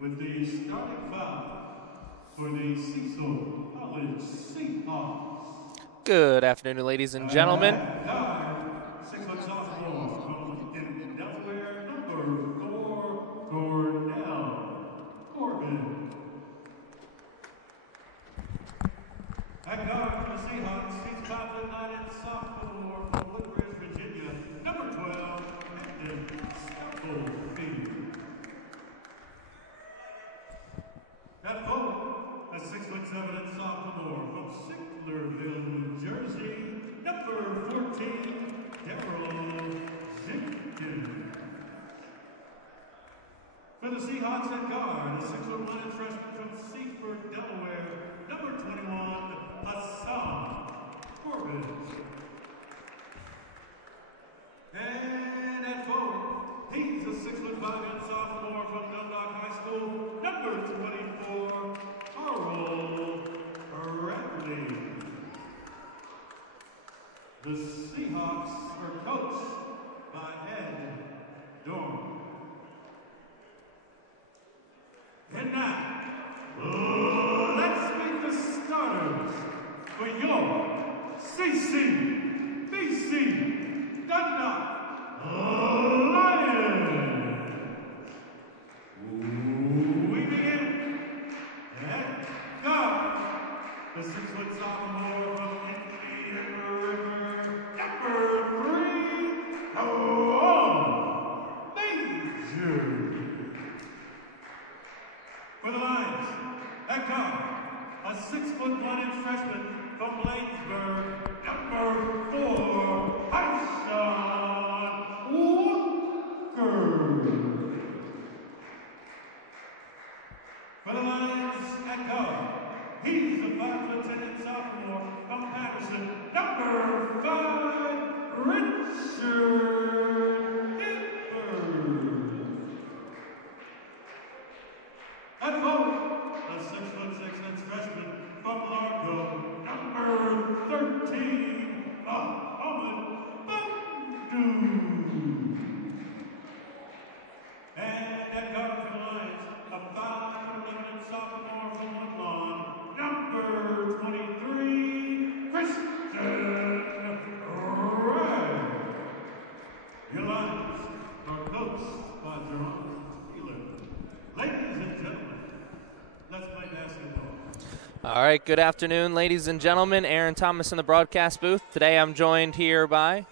with the starting foul for the Cecil College Seahawks. Good afternoon, ladies and gentlemen. 6-foot sophomore from Delaware, number 4, Cornell Corbin. At guard for the Seahawks, he's 5'9" sophomore from Woodbridge, Virginia, number 12, Cecil. At forward, a 6'7" sophomore from Sicklerville, New Jersey, number 14, Daryl Jenkins. For the Seahawks at guard, a 6'1" freshman from Seaford, Delaware, number 21, Hassan Corbin. And at forward, he's a 6'5" sophomore from Dundalk High School, number 24, Carl Bradley. The Seahawks are coached by Ed Dorn. And now, let's meet the starters for your CCBC Dundalk Lions. We begin at guard, the 6-foot sophomore from Indian River, number 3, Major. For the Lions, at guard, a 6'1" freshman from Bladensburg, number 4, Aishan Walker. For the Lions, at guard, he's a 5'10" sophomore from Patterson, number 5, Richard Gifford. At forward, a 6'6" freshman from Largo, number 13, Muhammad Bundu. And at guard for the Lions, a 5'11" sophomore from Woodlawn, number 23, Christian Wright. Your Lions are coached by Jerome Wheeler. Ladies and gentlemen, let's play basketball. All right, good afternoon, ladies and gentlemen. Aaron Thomas in the broadcast booth. Today I'm joined here by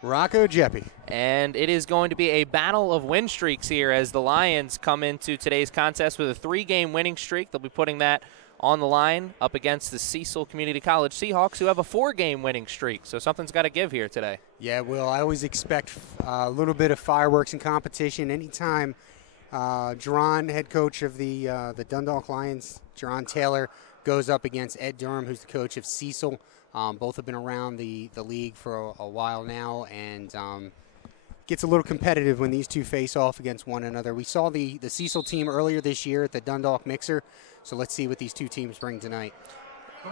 Rocco Jeppy. And it is going to be a battle of win streaks here as the Lions come into today's contest with a 3-game winning streak. They'll be putting that on the line up against the Cecil Community College Seahawks, who have a 4-game winning streak. So something's got to give here today. Yeah, well, I always expect a little bit of fireworks and competition. Anytime Jerron, head coach of the Dundalk Lions, Jerron Taylor, goes up against Ed Durham, who's the coach of Cecil. Both have been around the league for a while now, and gets a little competitive when these two face off against one another. We saw the Cecil team earlier this year at the Dundalk Mixer, so let's see what these two teams bring tonight.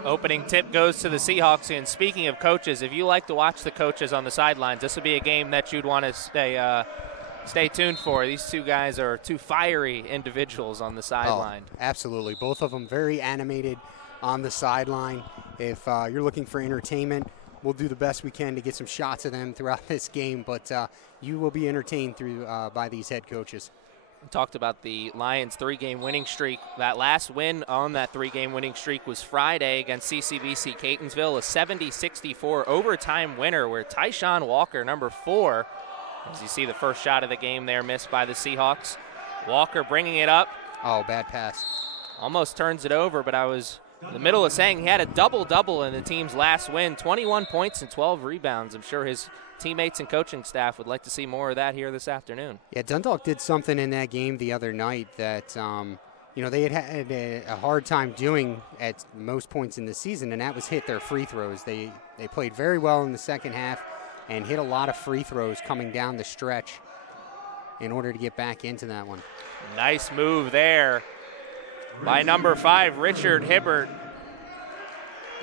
Opening tip goes to the Seahawks, and speaking of coaches, if you like to watch the coaches on the sidelines, this would be a game that you'd want to stay tuned for. These two guys are two fiery individuals on the sideline. Oh, absolutely. Both of them very animated on the sideline. If you're looking for entertainment, we'll do the best we can to get some shots of them throughout this game, but you will be entertained through by these head coaches. We talked about the Lions' 3-game winning streak. That last win on that 3-game winning streak was Friday against CCBC Catonsville, a 70-64 overtime winner where Tyshawn Walker, number 4, as you see the first shot of the game there missed by the Seahawks. Walker bringing it up. Oh, bad pass. Almost turns it over, but I was in the middle of saying he had a double-double in the team's last win, 21 points and 12 rebounds. I'm sure his teammates and coaching staff would like to see more of that here this afternoon. Yeah, Dundalk did something in that game the other night that, they had a hard time doing at most points in the season, and that was hit their free throws. They played very well in the second half and hit a lot of free throws coming down the stretch in order to get back into that one. Nice move there by number 5, Richard Hibbert.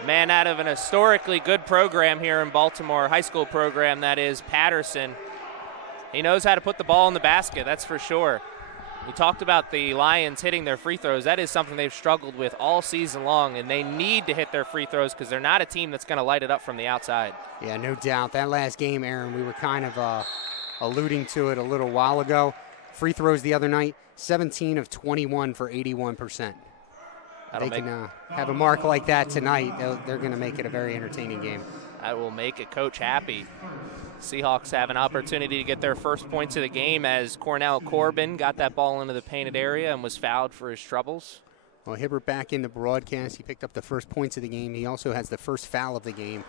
Man out of an historically good program here in Baltimore, high school program that is Patterson. He knows how to put the ball in the basket, that's for sure. We talked about the Lions hitting their free throws. That is something they've struggled with all season long, and they need to hit their free throws because they're not a team that's going to light it up from the outside. Yeah, no doubt. That last game, Aaron, we were kind of alluding to it a little while ago. Free throws the other night, 17 of 21 for 81%. They can have a mark like that tonight. They're going to make it a very entertaining game. That will make a coach happy. Seahawks have an opportunity to get their first points of the game as Cornell Corbin got that ball into the painted area and was fouled for his troubles. Well, Hibbert back in the broadcast. He picked up the first points of the game. He also has the first foul of the game.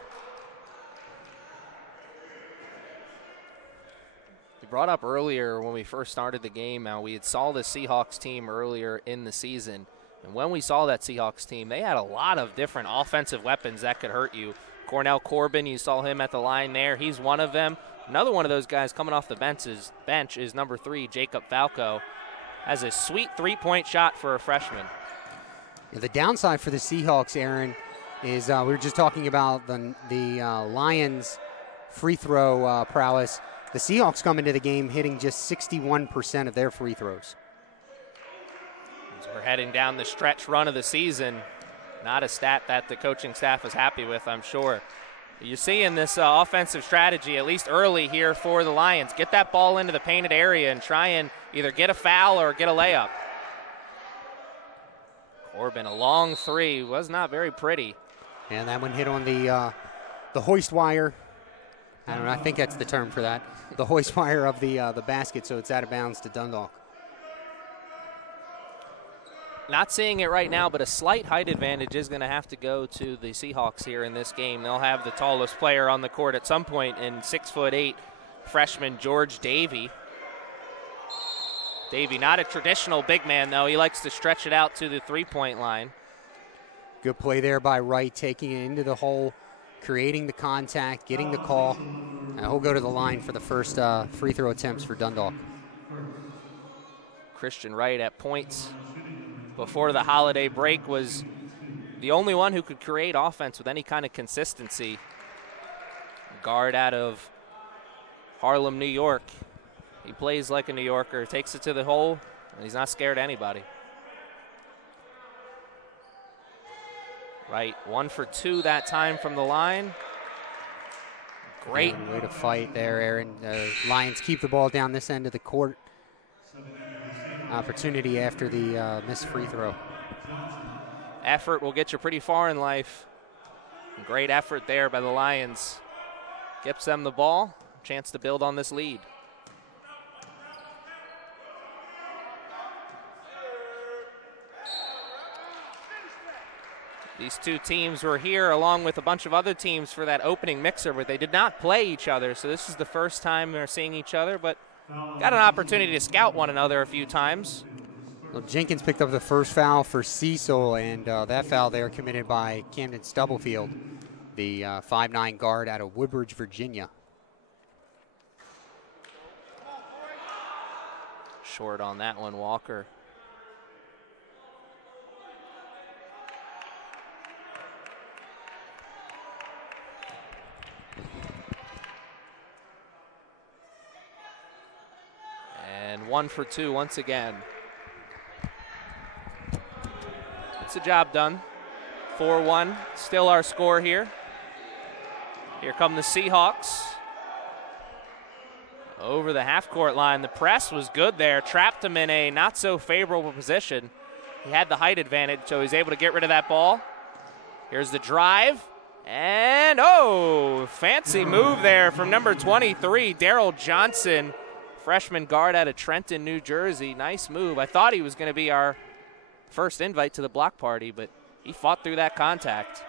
We brought up earlier when we first started the game how we had saw the Seahawks team earlier in the season. And when we saw that Seahawks team, they had a lot of different offensive weapons that could hurt you. Cornell Corbin, you saw him at the line there. He's one of them. Another one of those guys coming off the bench is number 3, Jacob Falco. Has a sweet three-point shot for a freshman. Yeah, the downside for the Seahawks, Aaron, is we were just talking about the Lions' free throw prowess. The Seahawks come into the game hitting just 61% of their free throws. As we're heading down the stretch run of the season, not a stat that the coaching staff is happy with, I'm sure. You're seeing this offensive strategy, at least early here for the Lions. Get that ball into the painted area and try and either get a foul or get a layup. Corbin, a long three, was not very pretty. And that one hit on the hoist wire. I don't know, I think that's the term for that. The hoist wire of the basket, so it's out of bounds to Dundalk. Not seeing it right now, but a slight height advantage is going to have to go to the Seahawks here in this game. They'll have the tallest player on the court at some point in 6'8" freshman George Davey. Davey, not a traditional big man, though. He likes to stretch it out to the three-point line. Good play there by Wright, taking it into the hole, creating the contact, getting the call. And he'll go to the line for the first free throw attempts for Dundalk. Christian Wright at points before the holiday break was the only one who could create offense with any kind of consistency. Guard out of Harlem, New York. He plays like a New Yorker, takes it to the hole, and he's not scared of anybody. Right, 1 for 2 that time from the line. Great way to fight there, Aaron. Lions keep the ball down this end of the court. Opportunity after the missed free throw. Effort will get you pretty far in life. Great effort there by the Lions. Gets them the ball, chance to build on this lead. These two teams were here along with a bunch of other teams for that opening mixer, but they did not play each other, so this is the first time they're seeing each other, but got an opportunity to scout one another a few times. Well, Jenkins picked up the first foul for Cecil, and that foul there committed by Camden Stubblefield, the 5'9" guard out of Woodbridge, Virginia. Short on that one, Walker. And 1 for 2 once again. It's a job done. 4-1, still our score here. Here come the Seahawks. Over the half-court line. The press was good there. Trapped him in a not-so-favorable position. He had the height advantage, so he's able to get rid of that ball. Here's the drive. And, fancy move there from number 23, Daryl Johnson. Freshman guard out of Trenton, New Jersey. Nice move. I thought he was going to be our first invite to the block party, but he fought through that contact.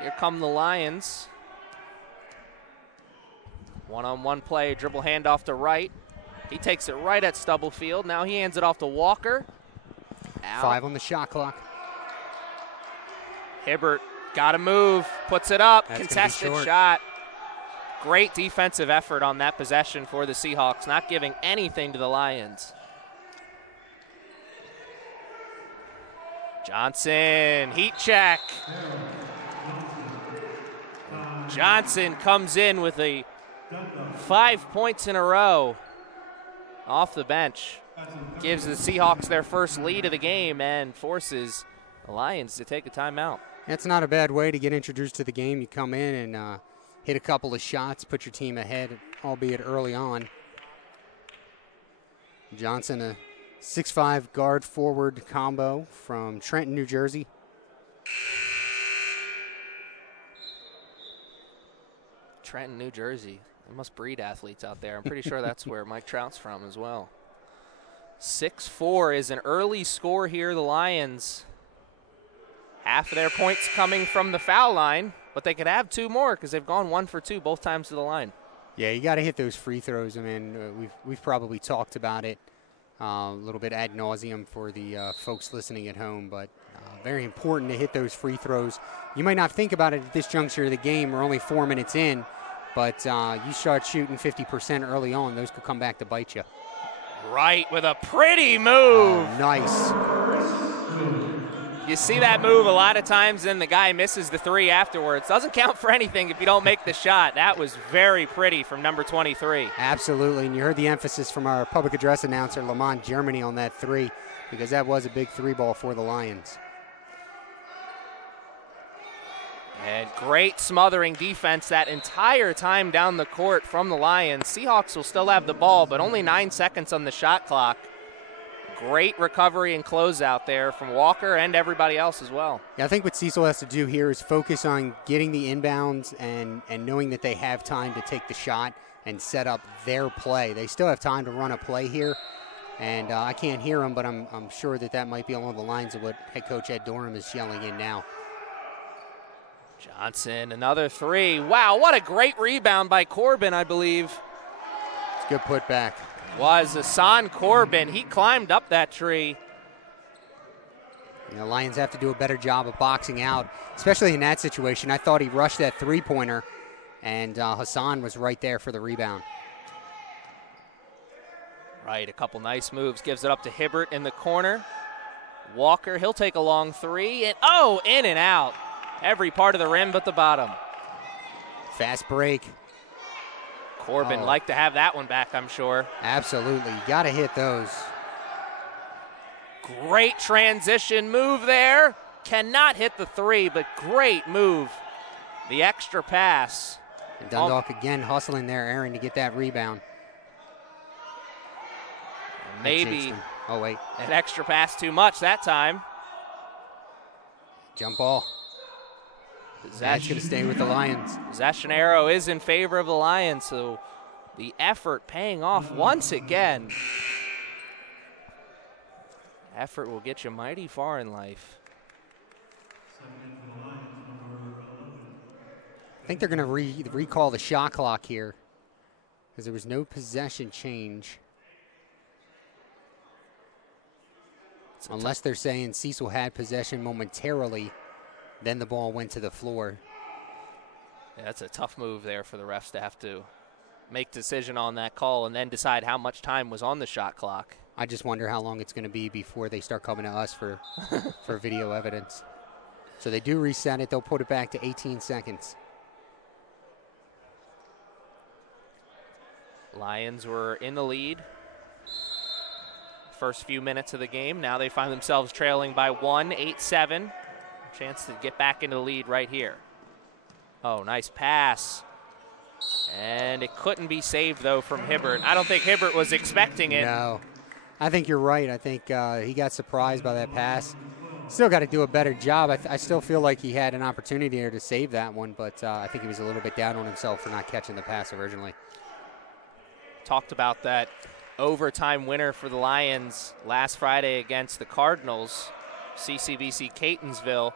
Here come the Lions. One-on-one play, dribble handoff to Wright. He takes it right at Stubblefield. Now he hands it off to Walker. Out. 5 on the shot clock. Hibbert got to move, puts it up, That's contested shot. Great defensive effort on that possession for the Seahawks, not giving anything to the Lions. Johnson, heat check. Johnson comes in with 5 points in a row. off the bench. Gives the Seahawks their first lead of the game and forces the Lions to take a timeout. That's not a bad way to get introduced to the game. You come in and hit a couple of shots, put your team ahead, albeit early on. Johnson, a 6'5" guard forward combo from Trenton, New Jersey. Trenton, New Jersey. They must breed athletes out there. I'm pretty sure that's where Mike Trout's from as well. 6-4 is an early score here. The Lions, half of their points coming from the foul line, but they could have two more because they've gone 1 for 2 both times to the line. Yeah, you got to hit those free throws. I mean, we've probably talked about it a little bit ad nauseum for the folks listening at home, but very important to hit those free throws. You might not think about it at this juncture of the game. We're only 4 minutes in, but you start shooting 50% early on, those could come back to bite you. Right, with a pretty move. Nice. You see that move a lot of times, and the guy misses the three afterwards. Doesn't count for anything if you don't make the shot. That was very pretty from number 23. Absolutely, and you heard the emphasis from our public address announcer, Lamont Germany, on that three, because that was a big three ball for the Lions. And great smothering defense that entire time down the court from the Lions. Seahawks will still have the ball, but only 9 seconds on the shot clock. Great recovery and closeout there from Walker and everybody else as well. Yeah, I think what Cecil has to do here is focus on getting the inbounds and knowing that they have time to take the shot and set up their play. They still have time to run a play here, and I can't hear them, but I'm sure that might be along the lines of what head coach Ed Durham is yelling in now. Johnson, another three. Wow, what a great rebound by Corbin, I believe. It's a good putback. Was Hassan Corbin. He climbed up that tree. You know, Lions have to do a better job of boxing out, especially in that situation. I thought he rushed that three-pointer, and Hassan was right there for the rebound. Right, a couple nice moves. Gives it up to Hibbert in the corner. Walker, he'll take a long three, and in and out. Every part of the rim but the bottom. Fast break. Corbin like to have that one back, I'm sure. Absolutely. You got to hit those. Great transition move there. Cannot hit the three, but great move. The extra pass. And Dundalk again hustling there, Aaron, to get that rebound. Maybe wait. An extra pass too much that time. Jump ball. That's going to stay with the Lions. Possession arrow is in favor of the Lions, so the effort paying off once again. Effort will get you mighty far in life. I think they're going to recall the shot clock here because there was no possession change. Unless they're saying Cecil had possession momentarily, then the ball went to the floor. Yeah, that's a tough move there for the refs to have to make a decision on that call and then decide how much time was on the shot clock. I just wonder how long it's going to be before they start coming to us for video evidence. So they do reset it. They'll put it back to 18 seconds. Lions were in the lead first few minutes of the game. Now they find themselves trailing by 1, 8-7. Chance to get back into the lead right here. Oh, nice pass. And it couldn't be saved, though, from Hibbert. I don't think Hibbert was expecting it. No. I think you're right. I think he got surprised by that pass. Still got to do a better job. I still feel like he had an opportunity there to save that one, but I think he was a little bit down on himself for not catching the pass originally. Talked about that overtime winner for the Lions last Friday against the Cardinals, CCBC Catonsville.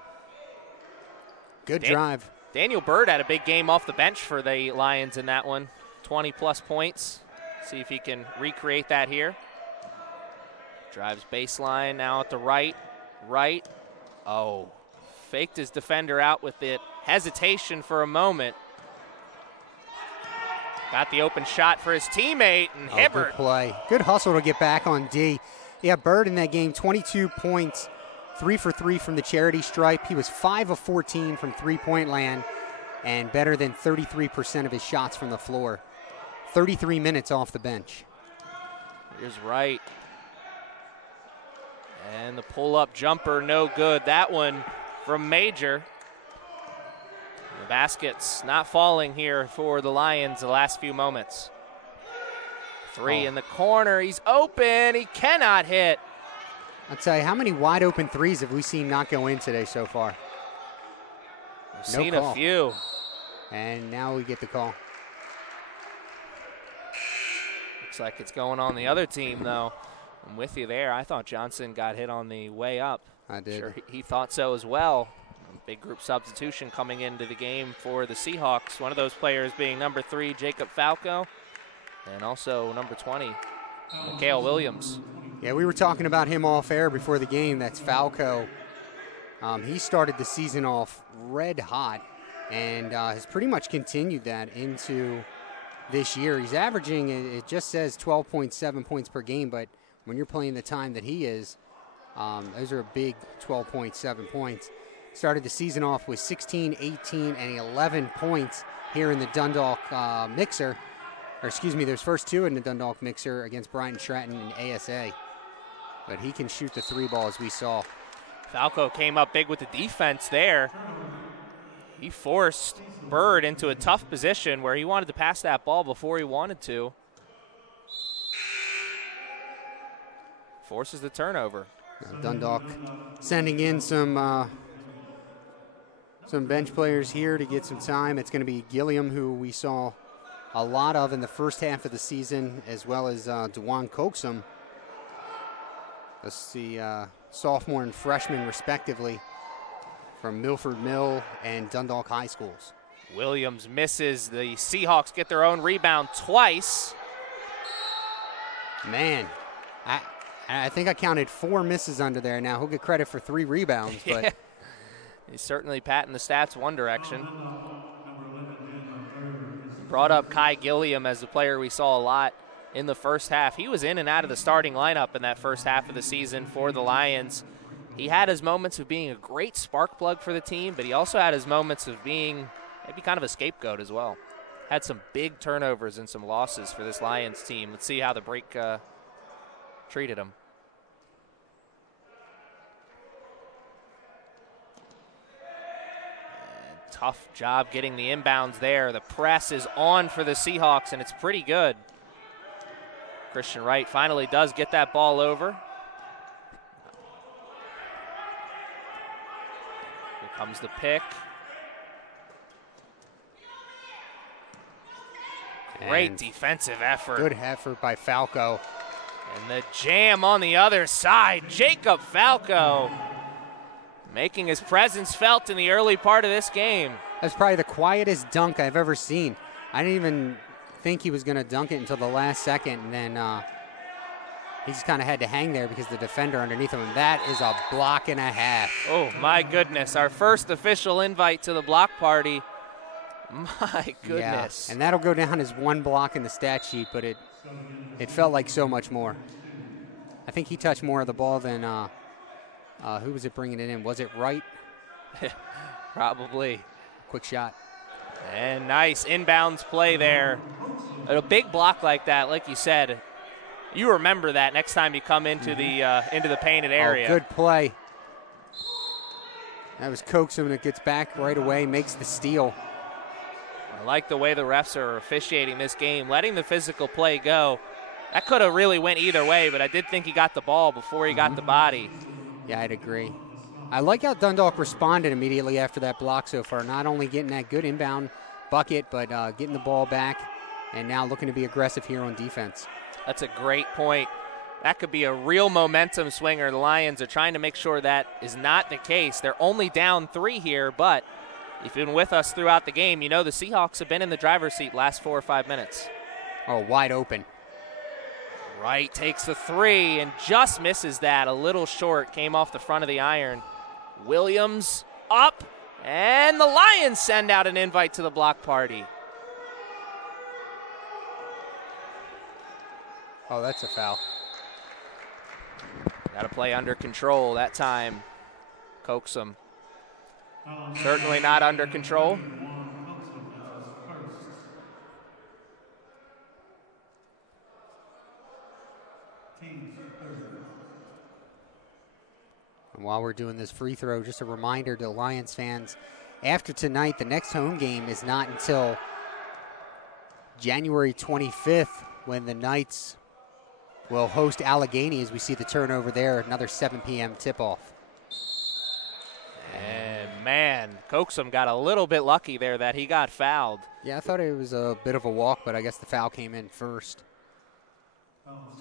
Good drive. Daniel Bird had a big game off the bench for the Lions in that one. 20-plus points. See if he can recreate that here. Drives baseline now at the right. Oh, faked his defender out with it. Hesitation for a moment. Got the open shot for his teammate, and Hibbert. Good play. Good hustle to get back on D. Yeah, Bird in that game, 22 points, 3 for 3 from the charity stripe. He was 5 of 14 from three-point land and better than 33% of his shots from the floor. 33 minutes off the bench. Here's Wright. And the pull-up jumper, no good. That one from Major. The basket's not falling here for the Lions the last few moments. Three in the corner. He's open. He cannot hit. I'll tell you, how many wide open threes have we seen not go in today so far? We've seen a few. And now we get the call. Looks like it's going on the other team, though. I'm with you there. I thought Johnson got hit on the way up. I did. Sure, he thought so as well. Big group substitution coming into the game for the Seahawks. One of those players being number 3, Jacob Falco, and also number 20, Mikhail Williams. Yeah, we were talking about him off air before the game. That's Falco. He started the season off red hot and has pretty much continued that into this year. He's averaging, it just says 12.7 points per game, but when you're playing the time that he is, those are a big 12.7 points. Started the season off with 16, 18, and 11 points here in the Dundalk mixer. Or excuse me, there's first 2 in the Dundalk mixer against Bryant Stratton and ASA. But he can shoot the 3 ball, as we saw. Falco came up big with the defense there. He forced Bird into a tough position where he wanted to pass that ball before he wanted to. Forces the turnover. Dundalk sending in some bench players here to get some time. It's going to be Gilliam, who we saw a lot of in the first half of the season, as well as DeJuan Coxum. That's the sophomore and freshman, respectively, from Milford Mill and Dundalk High Schools. Williams misses. The Seahawks get their own rebound twice. Man, I think I counted 4 misses under there. Now, he'll get credit for 3 rebounds, but yeah. He's certainly patting the stats one direction. Brought up Kai Gilliam as the player we saw a lot in the first half. He was in and out of the starting lineup in that first half of the season for the Lions. He had his moments of being a great spark plug for the team, but he also had his moments of being maybe kind of a scapegoat as well. Had some big turnovers and some losses for this Lions team. Let's see how the break treated him. Tough job getting the inbounds there. The press is on for the Seahawks, and it's pretty good. Christian Wright finally does get that ball over. Here comes the pick. Great defensive effort. Good effort by Falco. And the jam on the other side. Jacob Falco making his presence felt in the early part of this game. That's probably the quietest dunk I've ever seen. I didn't even think he was going to dunk it until the last second, and then he just kind of had to hang there because the defender underneath him. And that is a block and a half. Oh, my goodness. Our first official invite to the block party. My goodness. Yeah, and that'll go down as 1 block in the stat sheet, but it felt like so much more. I think he touched more of the ball than who was it bringing it in? Was it Wright? Probably. Quick shot. And nice inbounds play there. A big block like that, like you said, you remember that next time you come into the painted area. Oh, good play. That was Coxum that gets back right away, makes the steal. I like the way the refs are officiating this game, letting the physical play go. That could have really went either way, but I did think he got the ball before he got the body. Yeah, I'd agree. I like how Dundalk responded immediately after that block so far, not only getting that good inbound bucket, but getting the ball back and now looking to be aggressive here on defense. That's a great point. That could be a real momentum swinger. The Lions are trying to make sure that is not the case. They're only down 3 here, but if you've been with us throughout the game, you know the Seahawks have been in the driver's seat last 4 or 5 minutes. Oh, wide open. Wright takes the 3 and just misses that. A little short, came off the front of the iron. Williams up, and the Lions send out an invite to the block party. Oh, that's a foul. Got to play under control that time. Coxum. Certainly not under control. And while we're doing this free throw, just a reminder to Lions fans, after tonight, the next home game is not until January 25th when the Knights will host Allegheny as we see the turnover there, another 7 p.m. tip-off. And man, Coaxum got a little bit lucky there that he got fouled. Yeah, I thought it was a bit of a walk, but I guess the foul came in first.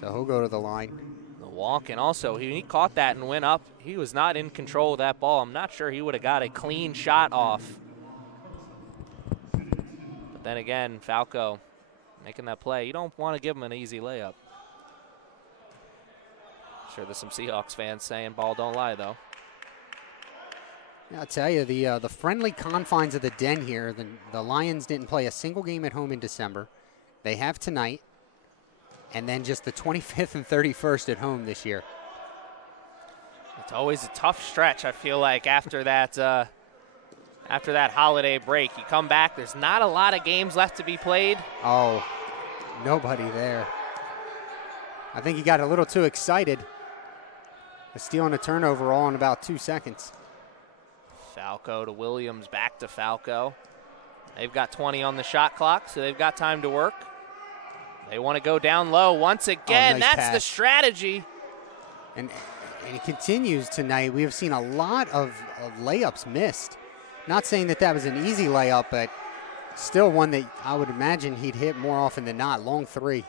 So he'll go to the line. The walk, and also he caught that and went up. He was not in control of that ball. I'm not sure he would have got a clean shot off. But then again, Falco making that play. You don't want to give him an easy layup. Sure there's some Seahawks fans saying ball don't lie, though. Yeah, I'll tell you, the friendly confines of the Den here, the Lions didn't play a single game at home in December. They have tonight, and then just the 25th and 31st at home this year. It's always a tough stretch, I feel like, after that holiday break. You come back, there's not a lot of games left to be played. Oh, nobody there. I think he got a little too excited. A steal and a turnover all in about 2 seconds. Falco to Williams, back to Falco. They've got 20 on the shot clock, so they've got time to work. They want to go down low once again. Nice That's pass. the strategy. And it continues tonight. We have seen a lot of layups missed. Not saying that was an easy layup, but still one that I would imagine he'd hit more often than not. Long three.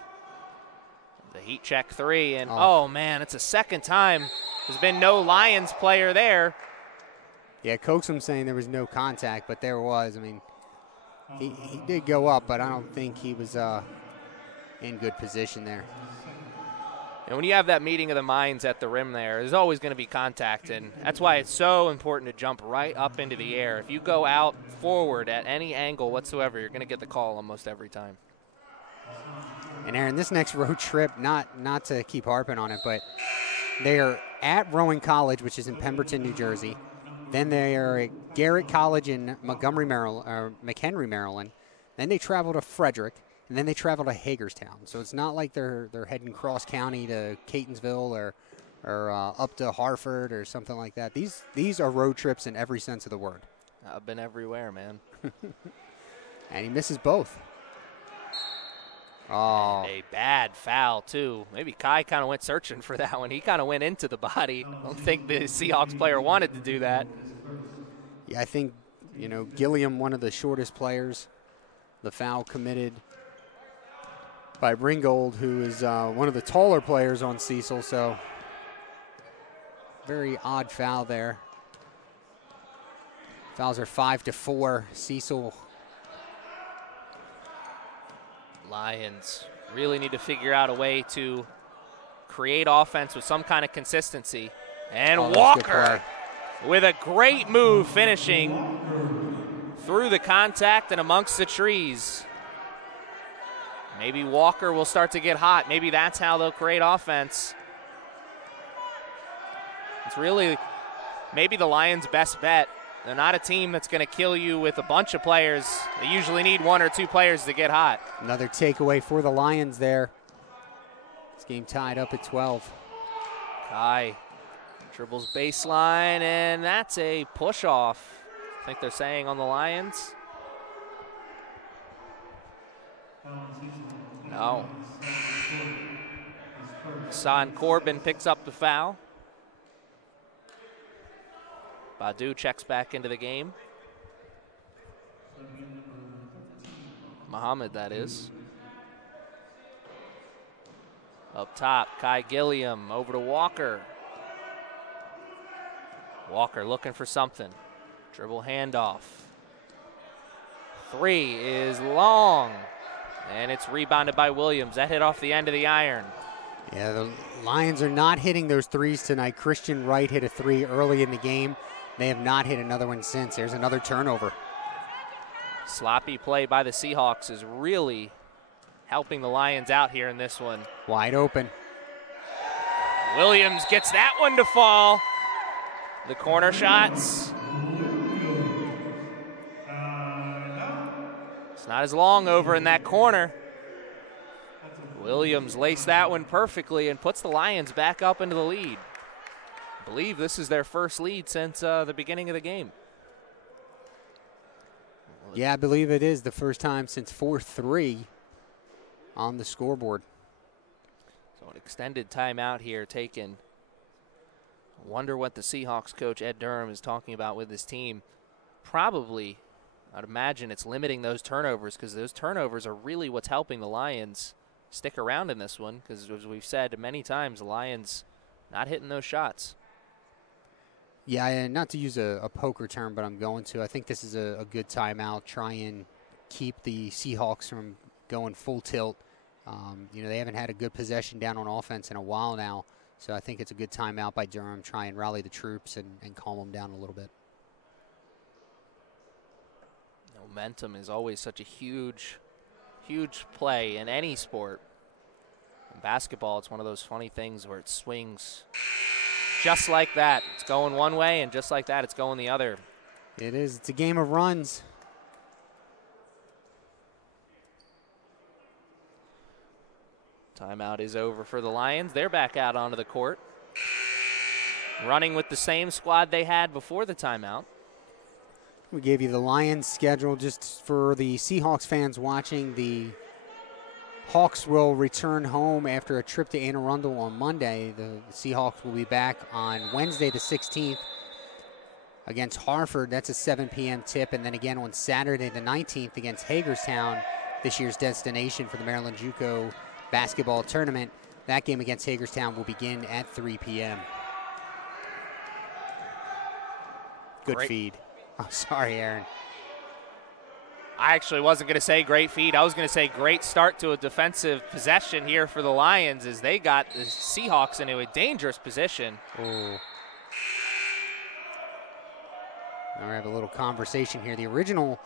The heat check three, and oh man, it's a second time. There's been no Lions player there. Yeah, Coaxum saying there was no contact, but there was. I mean, he did go up, but I don't think he was in good position there. And when you have that meeting of the minds at the rim there's always going to be contact, and that's why it's so important to jump right up into the air. If you go out forward at any angle whatsoever, you're going to get the call almost every time. And Aaron, this next road trip, not to keep harping on it, but they are at Rowan College, which is in Pemberton, New Jersey. Then they are at Garrett College in Montgomery, Maryland, or McHenry, Maryland. Then they travel to Frederick, and then they travel to Hagerstown. So it's not like they're heading cross county to Catonsville or up to Hartford or something like that. These are road trips in every sense of the word. I've been everywhere, man. And he misses both. Oh. And a bad foul, too. Maybe Kai kind of went searching for that one. He kind of went into the body. I don't think the Seahawks player wanted to do that. Yeah, I think, Gilliam, one of the shortest players, the foul committed by Ringgold, who is one of the taller players on Cecil, so very odd foul there. Fouls are 5-4. Cecil. Lions really need to figure out a way to create offense with some kind of consistency. And Walker with a great move finishing through the contact and amongst the trees. Maybe Walker will start to get hot. Maybe that's how they'll create offense. It's really maybe the Lions' best bet. They're not a team that's going to kill you with a bunch of players. They usually need one or two players to get hot. Another takeaway for the Lions there. This game tied up at 12. Kai dribbles baseline, and that's a push-off, I think they're saying on the Lions. No. Son Corbin picks up the foul. Badu checks back into the game. Muhammad, that is. Up top, Kai Gilliam over to Walker. Walker looking for something. Dribble handoff. Three is long. And it's rebounded by Williams. That hit off the end of the iron. Yeah, the Lions are not hitting those threes tonight. Christian Wright hit a three early in the game. They have not hit another one since. There's another turnover. Sloppy play by the Seahawks is really helping the Lions out here in this one. Wide open. Williams gets that one to fall. The corner shots. It's not as long over in that corner. Williams laced that one perfectly and puts the Lions back up into the lead. I believe this is their first lead since the beginning of the game. Yeah, I believe it is the first time since 4-3 on the scoreboard. So an extended timeout here taken. Wonder what the Seahawks coach Ed Durham is talking about with his team. Probably, I'd imagine it's limiting those turnovers, because those turnovers are really what's helping the Lions stick around in this one, because as we've said many times, the Lions not hitting those shots. Yeah, and not to use a poker term, but I'm going to. I think this is a good timeout. Try and keep the Seahawks from going full tilt. They haven't had a good possession down on offense in a while now, so I think it's a good timeout by Durham. Try and rally the troops and calm them down a little bit. Momentum is always such a huge play in any sport. In basketball, it's one of those funny things where it swings just like that. It's going one way, and just like that, it's going the other. It is. It's a game of runs. Timeout is over for the Lions. They're back out onto the court, running with the same squad they had before the timeout. We gave you the Lions schedule just for the Seahawks fans watching. The Hawks will return home after a trip to Anne Arundel on Monday. The Seahawks will be back on Wednesday the 16th against Hartford. That's a 7 p.m. tip. And then again on Saturday the 19th against Hagerstown, this year's destination for the Maryland JUCO basketball tournament. That game against Hagerstown will begin at 3 p.m. Good Great feed. Oh, sorry, Aaron. I actually wasn't going to say great feed. I was going to say great start to a defensive possession here for the Lions as they got the Seahawks into a dangerous position. Ooh. Now we have a little conversation here. The original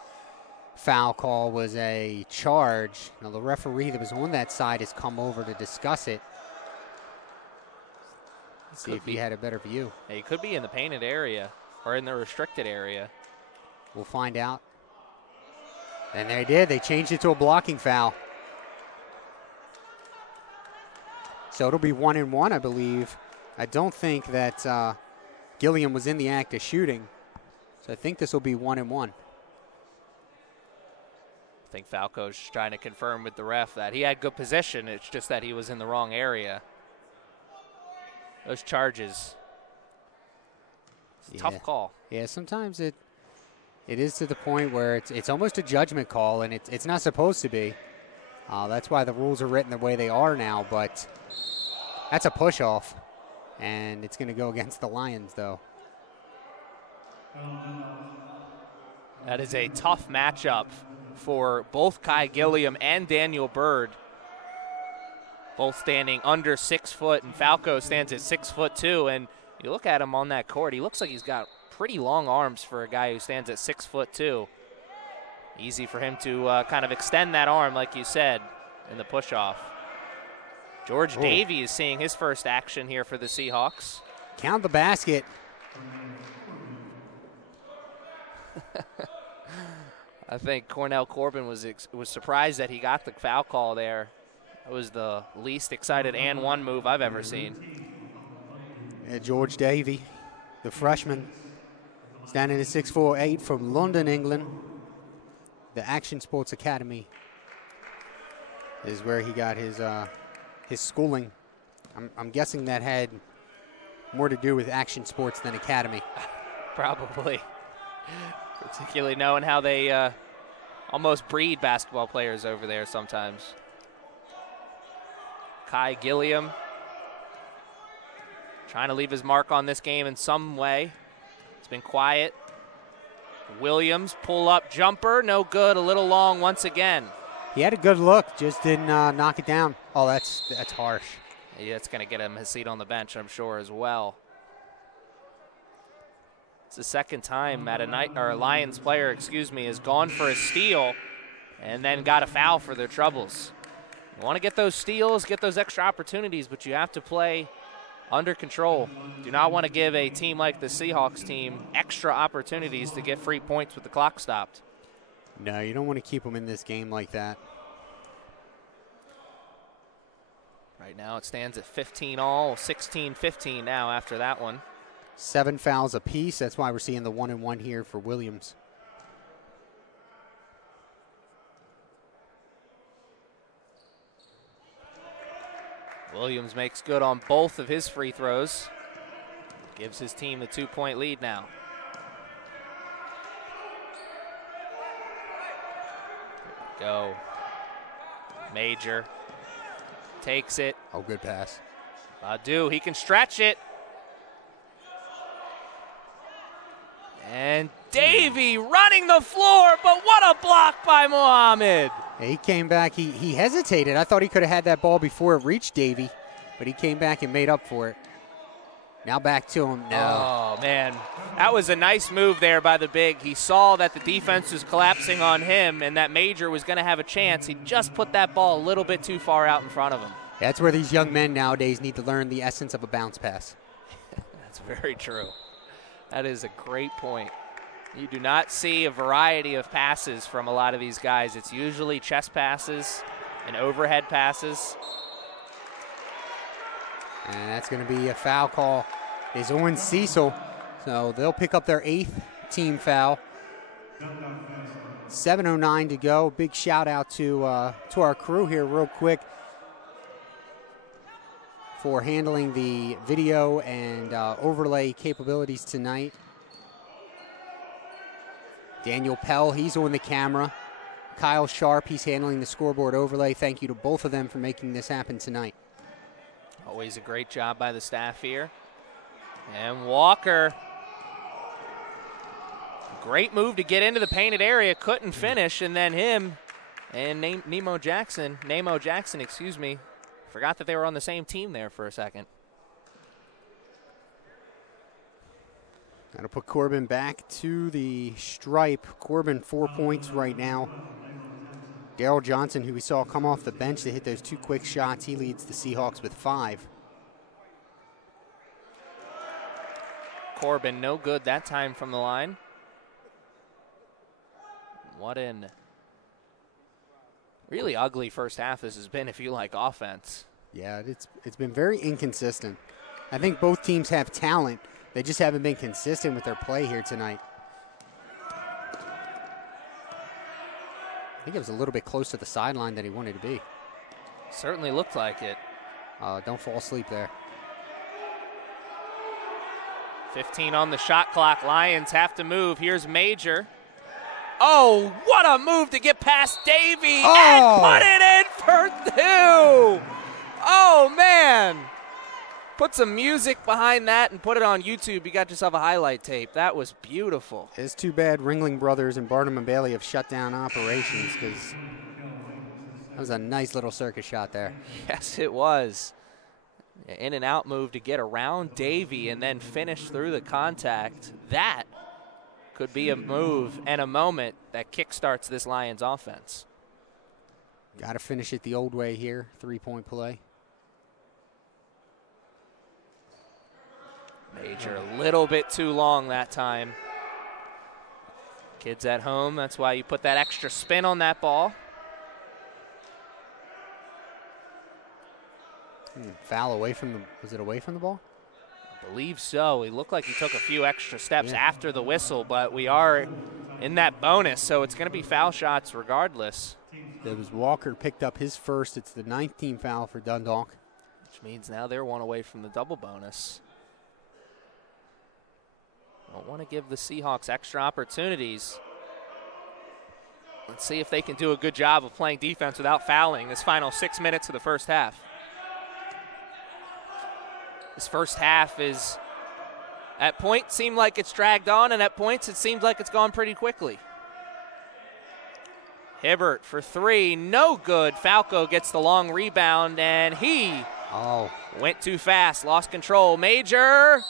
foul call was a charge. Now the referee that was on that side has come over to discuss it. See if he had a better view. Yeah, he could be in the painted area or in the restricted area. We'll find out. And they did. They changed it to a blocking foul. So it'll be 1-1, I believe. I don't think that Gilliam was in the act of shooting. So I think this will be 1-1. I think Falco's trying to confirm with the ref that he had good position. It's just that he was in the wrong area. Those charges. It's a tough call. Yeah, sometimes it is to the point where it's almost a judgment call, and it's not supposed to be. That's why the rules are written the way they are now, but that's a push-off, and it's going to go against the Lions, though. That is a tough matchup for both Kai Gilliam and Daniel Bird, both standing under 6 foot, and Falco stands at 6'2", and you look at him on that court, he looks like he's got pretty long arms for a guy who stands at 6'2". Easy for him to kind of extend that arm, like you said, in the push-off. George Davey is seeing his first action here for the Seahawks. Count the basket. I think Cornell Corbin was surprised that he got the foul call there. That was the least excited and one move I've ever seen. Yeah, George Davey, the freshman, standing at 6'4", from London, England. The Action Sports Academy is where he got his schooling. I'm guessing that had more to do with Action Sports than Academy. Probably. Particularly knowing how they almost breed basketball players over there sometimes. Kai Gilliam trying to leave his mark on this game in some way. It's been quiet. Williams, pull-up jumper, no good, a little long once again. He had a good look, just didn't knock it down. Oh, that's harsh. Yeah, it's going to get him his seat on the bench, I'm sure, as well. It's the second time that a Lions player, has gone for a steal and then got a foul for their troubles. You want to get those steals, get those extra opportunities, but you have to play under control. Do not want to give a team like the Seahawks team extra opportunities to get free points with the clock stopped. No, you don't want to keep them in this game like that. Right now it stands at 15 all, 16-15 now after that one. 7 fouls apiece. That's why we're seeing the 1-and-1 here for Williams. Williams makes good on both of his free throws. Gives his team the 2-point lead now. Go. Major takes it. Oh, good pass. Badu, he can stretch it. And Davey running the floor, but what a block by Mohammed. He came back. He hesitated. I thought he could have had that ball before it reached Davey, but he came back and made up for it. Now back to him. No. Oh, man. That was a nice move there by the big. He saw that the defense was collapsing on him and that Major was going to have a chance. He just put that ball a little bit too far out in front of him. That's where these young men nowadays need to learn the essence of a bounce pass. That's very true. That is a great point. You do not see a variety of passes from a lot of these guys. It's usually chest passes and overhead passes. And that's going to be a foul call. Is on Cecil. So they'll pick up their 8th team foul. 7:09 to go. Big shout out to our crew here real quick for handling the video and overlay capabilities tonight. Daniel Pell, he's on the camera. Kyle Sharp, he's handling the scoreboard overlay. Thank you to both of them for making this happen tonight. Always a great job by the staff here. And Walker, great move to get into the painted area, couldn't finish, and then him and Nemo Jackson, excuse me, forgot that they were on the same team there for a second. That'll put Corbin back to the stripe. Corbin 4 points right now. Daryl Johnson, who we saw come off the bench to hit those 2 quick shots, he leads the Seahawks with 5. Corbin no good that time from the line. What an really ugly first half this has been if you like offense. Yeah, it's been very inconsistent. I think both teams have talent. They just haven't been consistent with their play here tonight. I think it was a little bit close to the sideline that he wanted to be. Certainly looked like it. Don't fall asleep there. 15 on the shot clock. Lions have to move. Here's Major. Oh, what a move to get past Davey and put it in for 2. Oh, man. Put some music behind that and put it on YouTube. You got yourself a highlight tape. That was beautiful. It's too bad Ringling Brothers and Barnum and Bailey have shut down operations because that was a nice little circus shot there. Yes, it was. In and out move to get around Davey and then finish through the contact. That could be a move and a moment that kickstarts this Lions offense. Got to finish it the old way here. 3-point play. Major a little bit too long that time. Kids at home, that's why you put that extra spin on that ball. Foul away from the, was it away from the ball? I believe so. He looked like he took a few extra steps after the whistle, but we are in that bonus, so it's going to be foul shots regardless. There was Walker picked up his first. It's the 9th team foul for Dundalk. Which means now they're 1 away from the double bonus. Don't want to give the Seahawks extra opportunities. Let's see if they can do a good job of playing defense without fouling this final 6 minutes of the first half. This first half is, at points, seemed like it's dragged on, and at points, it seems like it's gone pretty quickly. Hibbert for 3, no good. Falco gets the long rebound, and he went too fast, lost control. Major,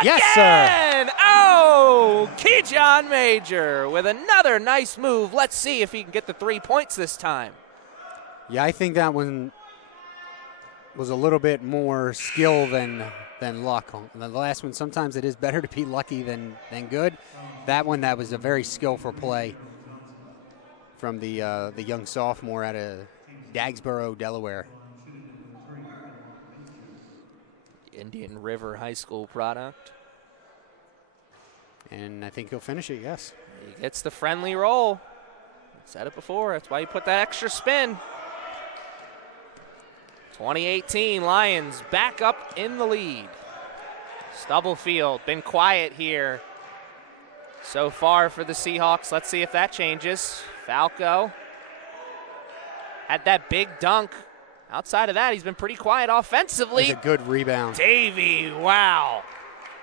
again! Yes, sir. Oh, Kejon Major with another nice move. Let's see if he can get the 3 points this time. Yeah, I think that one was a little bit more skill than luck. The last one, sometimes it is better to be lucky than good. That one, that was a very skillful play from the young sophomore out of Dagsboro, Delaware. Indian River High School product. And I think he'll finish it, yes. He gets the friendly roll. Said it before, that's why you put that extra spin. 2018 Lions back up in the lead. Stubblefield been quiet here so far for the Seahawks. Let's see if that changes. Falco had that big dunk. Outside of that, he's been pretty quiet offensively. It's a good rebound. Davey, wow.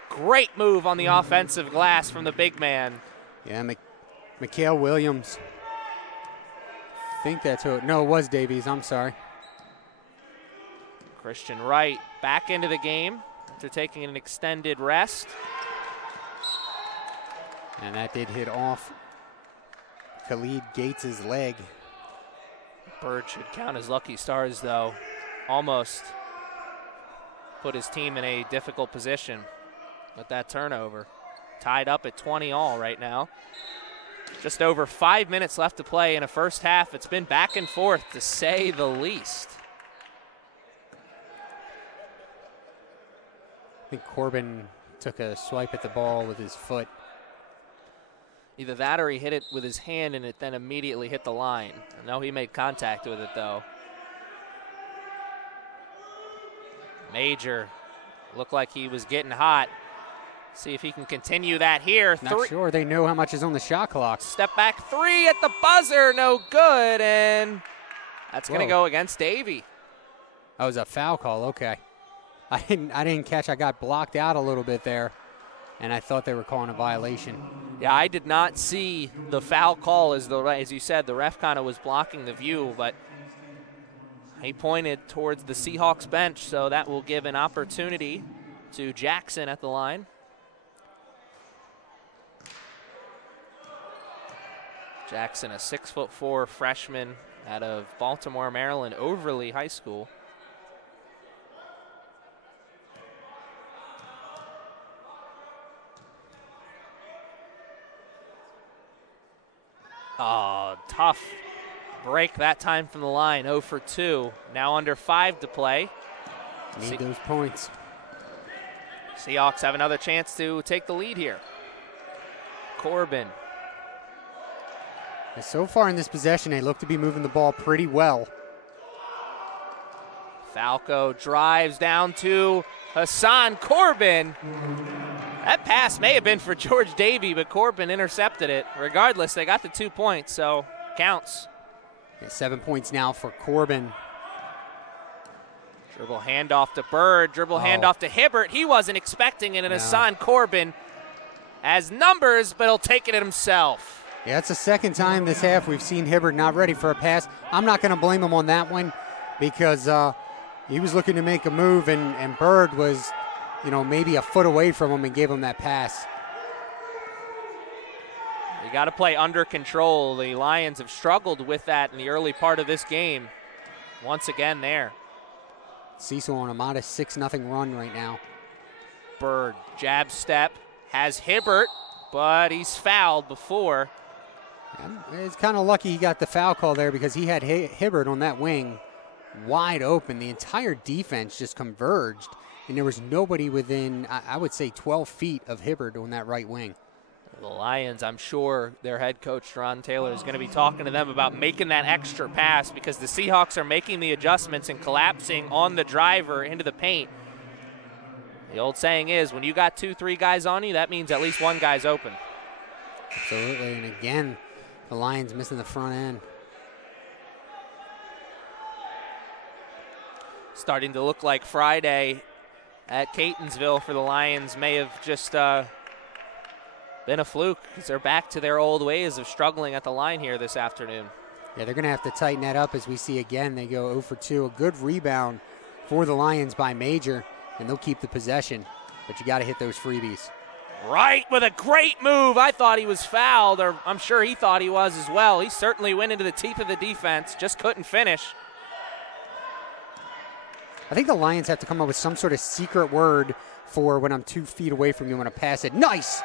Great move on the offensive glass from the big man. Yeah, Mikhail Williams. I think that's who. No, it was Davies. I'm sorry. Christian Wright back into the game after taking an extended rest. And that did hit off Khalid Gates' leg. Bird should count as lucky stars, though. Almost put his team in a difficult position with that turnover. Tied up at 20 all right now. Just over 5 minutes left to play in a first half. It's been back and forth, to say the least. I think Corbin took a swipe at the ball with his foot. Either that or he hit it with his hand and it then immediately hit the line. I know he made contact with it, though. Major looked like he was getting hot. See if he can continue that here. Not sure they know how much is on the shot clock. Step back three at the buzzer, no good, and that's going to go against Davey. That was a foul call, okay. I didn't catch, I got blocked out a little bit there, and I thought they were calling a violation. Yeah, I did not see the foul call as you said, the ref kind of was blocking the view, but he pointed towards the Seahawks bench, so that will give an opportunity to Jackson at the line. Jackson, a 6'4" freshman out of Baltimore, Maryland, Overly High School. Oh, tough break that time from the line, 0 for 2. Now under 5 to play. Need those points. Seahawks have another chance to take the lead here. Corbin. So far in this possession, they look to be moving the ball pretty well. Falco drives down to Hassan Corbin. That pass may have been for George Davey, but Corbin intercepted it. Regardless, they got the 2 points, so counts. Yeah, 7 points now for Corbin. Dribble handoff to Bird, dribble handoff to Hibbert. He wasn't expecting it, and Hassan Corbin has numbers, but he'll take it himself. Yeah, it's the second time this half we've seen Hibbert not ready for a pass. I'm not going to blame him on that one because he was looking to make a move, and Bird was, maybe a foot away from him and gave him that pass. You got to play under control. The Lions have struggled with that in the early part of this game. Once again there. Cecil on a modest 6-0 run right now. Bird, jab step, has Hibbert, but he's fouled before. It's kind of lucky he got the foul call there because he had Hibbert on that wing wide open. The entire defense just converged, and there was nobody within, I would say, 12 feet of Hibbert on that right wing. The Lions, I'm sure their head coach, Ron Taylor, is going to be talking to them about making that extra pass because the Seahawks are making the adjustments and collapsing on the driver into the paint. The old saying is, when you got 2-3 guys on you, that means at least one guy's open. Absolutely, and again, the Lions missing the front end. Starting to look like Friday at Catonsville for the Lions may have just been a fluke because they're back to their old ways of struggling at the line here this afternoon. Yeah, they're going to have to tighten that up as we see again. They go 0 for 2. A good rebound for the Lions by Major, and they'll keep the possession. But you got to hit those freebies. Right with a great move. I thought he was fouled, or I'm sure he thought he was as well. He certainly went into the teeth of the defense, just couldn't finish. I think the Lions have to come up with some sort of secret word for when I'm 2 feet away from you when I pass it. Nice!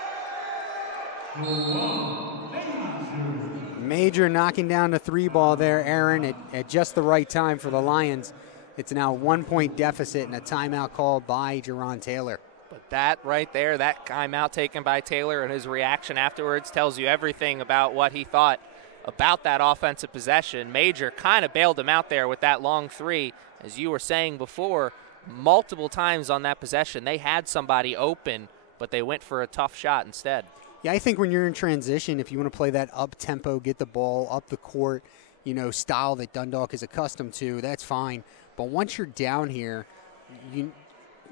Major knocking down the 3 ball there, Aaron, at just the right time for the Lions It's now a 1-point deficit and a timeout called by Jerron Taylor. But that right there, that timeout taken by Taylor and his reaction afterwards tells you everything about what he thought about that offensive possession. Major kind of bailed him out there with that long three. As you were saying before, multiple times on that possession, they had somebody open, but they went for a tough shot instead. Yeah, I think when you're in transition, if you want to play that up-tempo, get the ball up the court, style that Dundalk is accustomed to, that's fine. But once you're down here, I'm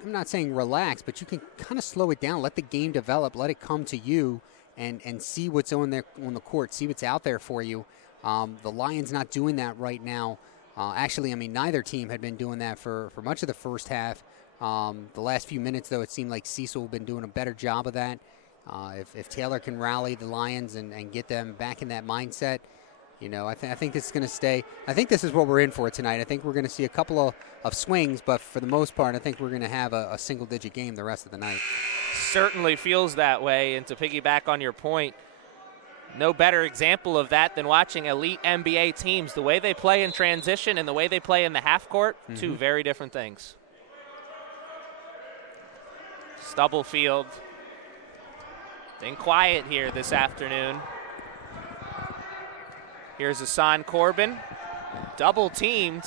not saying relax, but you can kind of slow it down, let the game develop, let it come to you, and see what's on the court, see what's out there for you. The Lions not doing that right now. Actually, neither team had been doing that for much of the first half. The last few minutes, though, it seemed like Cecil had been doing a better job of that. If Taylor can rally the Lions and get them back in that mindset, I think this is going to stay. I think this is what we're in for tonight. I think we're going to see a couple of swings, but for the most part, I think we're going to have a single-digit game the rest of the night. Certainly feels that way, and to piggyback on your point, no better example of that than watching elite NBA teams. The way they play in transition and the way they play in the half court, two very different things. Stubblefield been quiet here this afternoon. Here's Hassan Corbin, double teamed.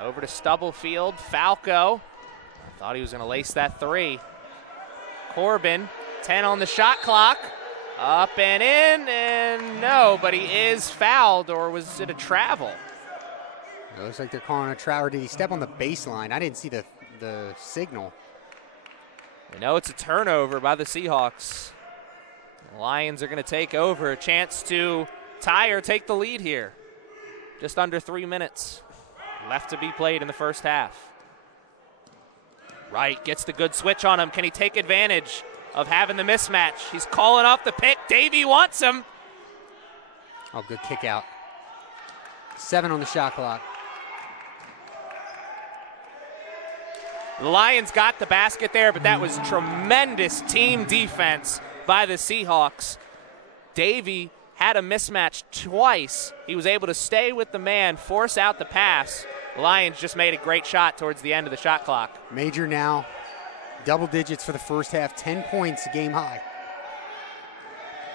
Over to Stubblefield. Falco thought he was going to lace that three. Corbin, 10 on the shot clock. Up and in, and no, but he is fouled, or was it a travel? It looks like they're calling a travel. Did he step on the baseline? I didn't see the signal. We know it's a turnover by the Seahawks. The Lions are going to take over. A chance to tie or take the lead here. Just under 3 minutes left to be played in the first half. Wright gets the good switch on him. Can he take advantage of having the mismatch? He's calling off the pick. Davey wants him. Oh, good kick out. 7 on the shot clock. The Lions got the basket there, but that was tremendous team defense by the Seahawks. Davey had a mismatch twice. He was able to stay with the man, force out the pass. The Lions just made a great shot towards the end of the shot clock. Major now, double digits for the first half, 10 points, game high.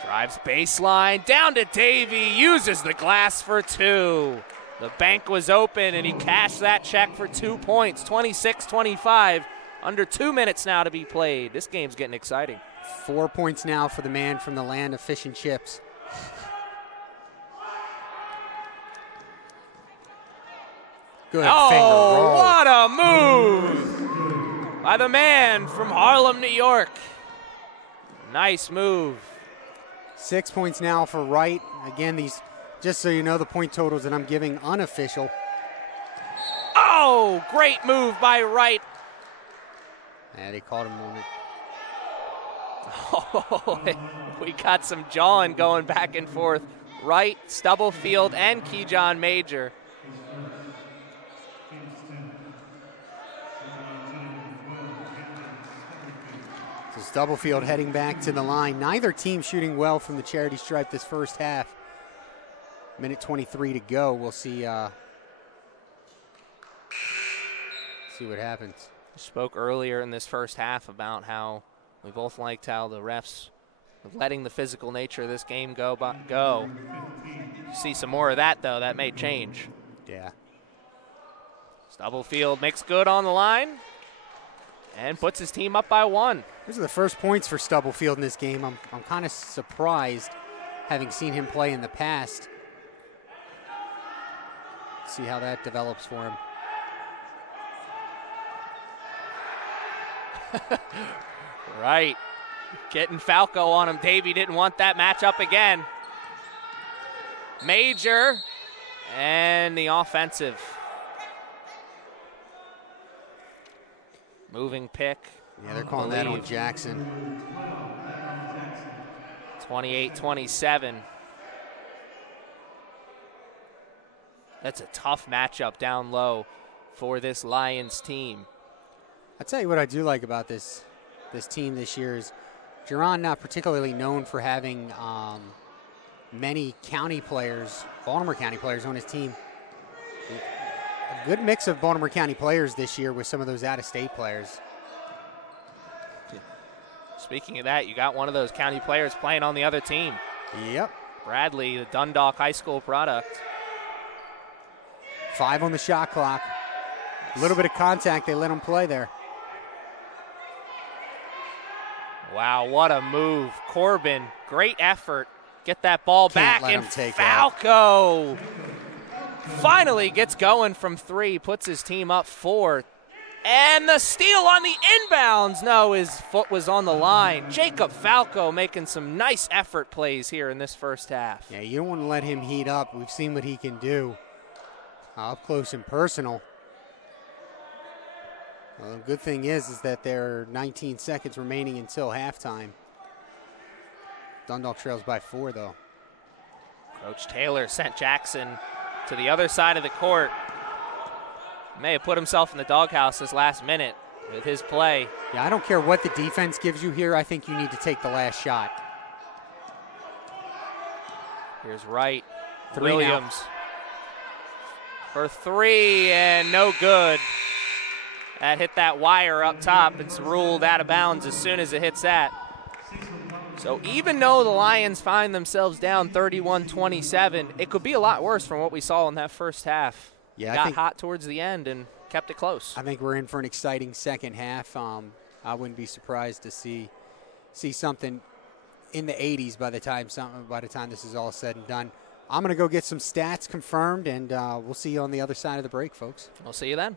Drives baseline, down to Davey, uses the glass for two. The bank was open, and he cashed that check for 2 points, 26-25. Under 2 minutes now to be played. This game's getting exciting. 4 points now for the man from the land of fish and chips. Good finger roll. What a move by the man from Harlem, New York. Nice move. 6 points now for Wright. Again, these, just so you know, the point totals that I'm giving unofficial. Oh, great move by Wright. Yeah, they called him on it. Oh, we got some jawing going back and forth. Wright, Stubblefield, and Keyjon Major. So Stubblefield heading back to the line. Neither team shooting well from the charity stripe this first half. Minute 23 to go. We'll see what happens. Spoke earlier in this first half about how we both liked how the refs were letting the physical nature of this game go. See some more of that, though. That may change. Yeah. Stubblefield makes good on the line and puts his team up by 1. These are the first points for Stubblefield in this game. I'm kind of surprised, having seen him play in the past. See how that develops for him. Right. Getting Falco on him. Davey didn't want that matchup again. Major and the offensive. Moving pick. Yeah, they're calling that on Jackson. 28-27. That's a tough matchup down low for this Lions team. I'll tell you what I do like about this team this year is Jerron not particularly known for having many county players, Baltimore County players on his team. a good mix of Baltimore County players this year with some of those out-of-state players. Speaking of that, you got one of those county players playing on the other team. Yep. Bradley, the Dundalk High School product. 5 on the shot clock. A little bit of contact, they let him play there. Wow, what a move. Corbin, great effort. Get that ball back, and Falco finally gets going from 3, puts his team up 4. And the steal on the inbounds. No, his foot was on the line. Jacob Falco making some nice effort plays here in this first half. Yeah, you don't want to let him heat up. We've seen what he can do up close and personal. Well, the good thing is that there are 19 seconds remaining until halftime. Dundalk trails by 4, though. Coach Taylor sent Jackson to the other side of the court. May have put himself in the doghouse this last minute with his play. Yeah, I don't care what the defense gives you here. I think you need to take the last shot. Here's Wright. 3 Williams now. For 3, and no good. That hit that wire up top. It's ruled out of bounds as soon as it hits that. So even though the Lions find themselves down 31-27, it could be a lot worse from what we saw in that first half. Yeah, Got hot towards the end and kept it close. I think we're in for an exciting second half. I wouldn't be surprised to see something in the 80s by the time this is all said and done. I'm going to go get some stats confirmed, and we'll see you on the other side of the break, folks. We'll see you then.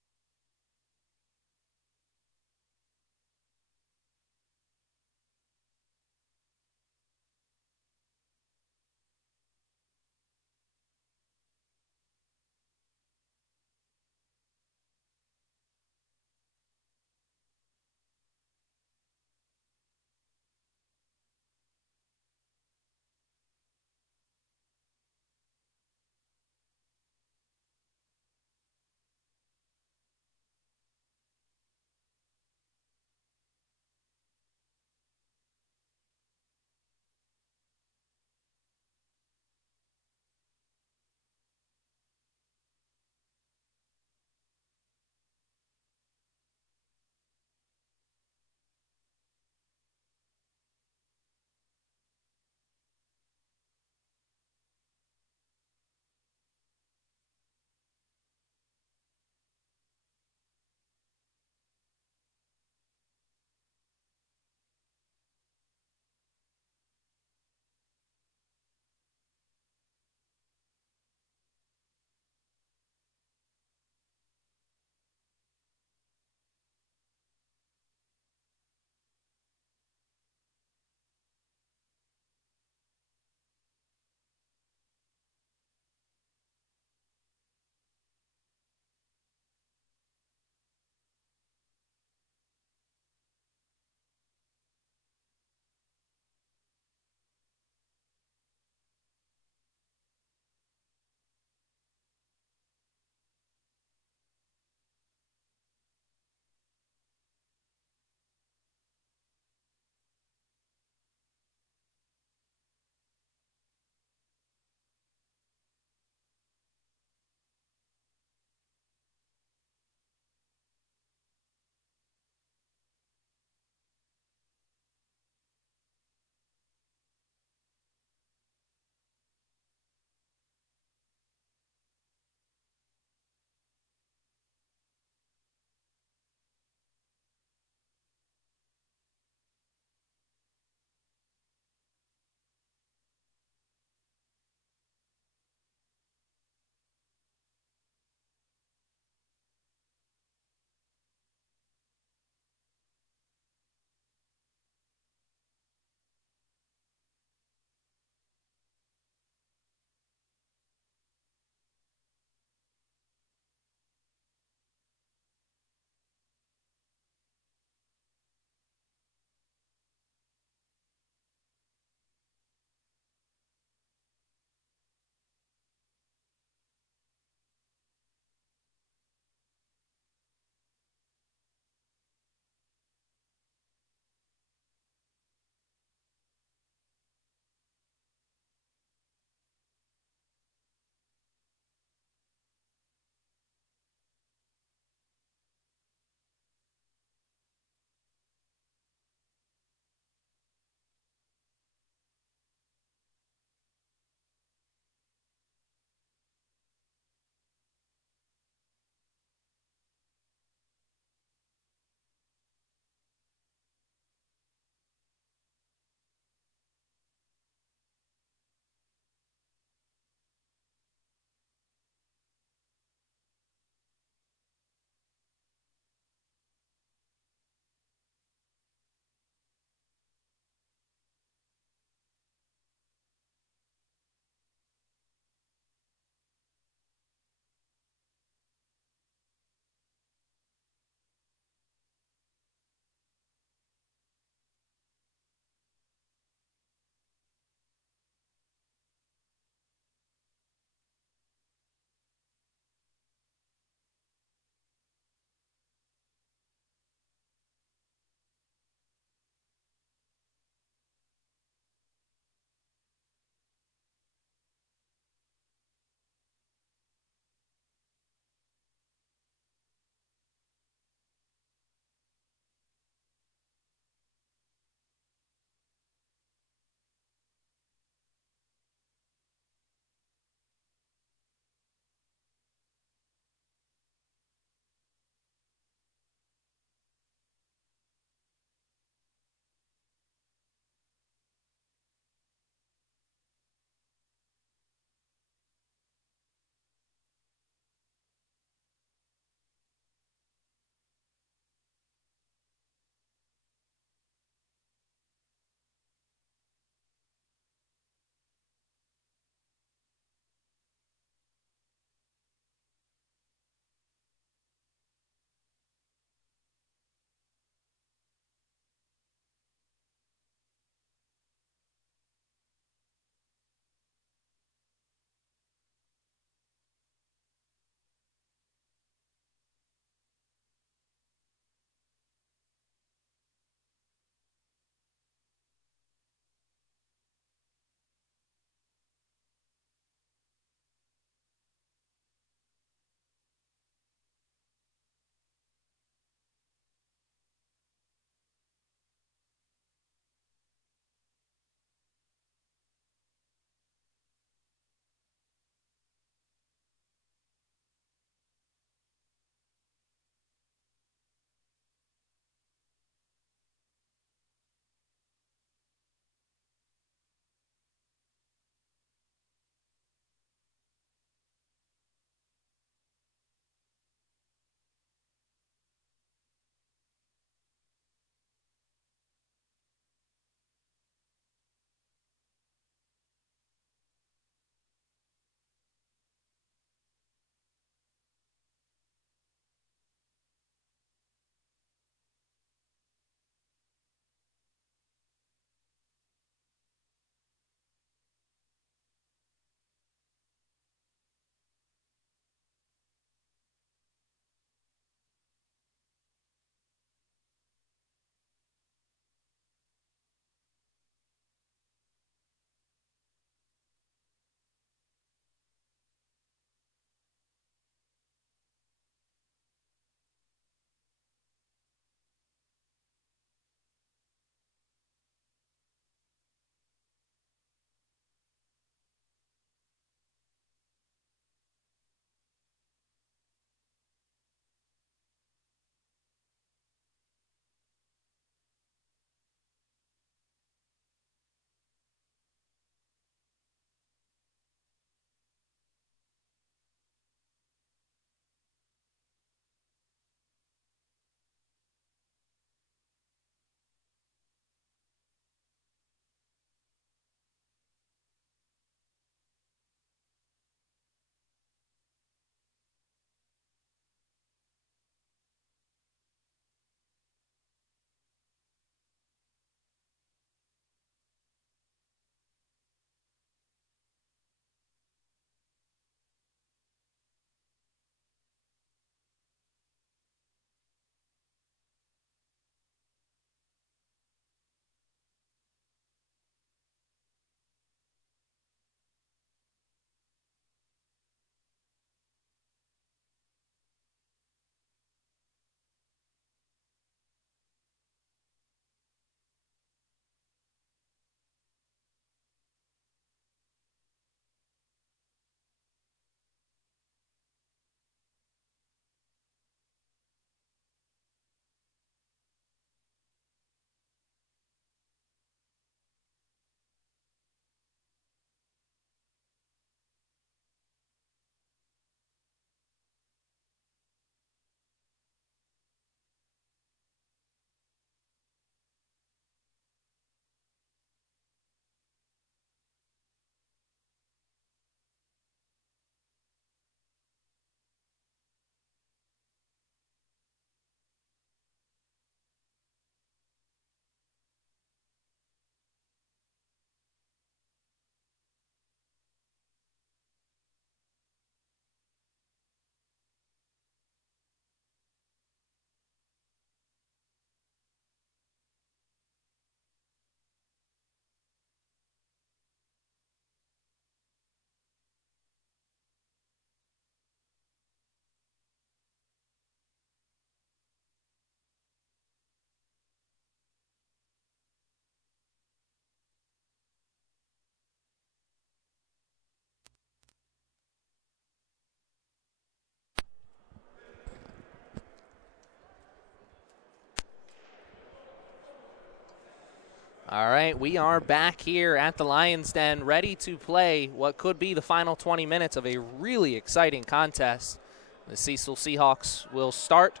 All right, we are back here at the Lions Den, ready to play what could be the final 20 minutes of a really exciting contest. The Cecil Seahawks will start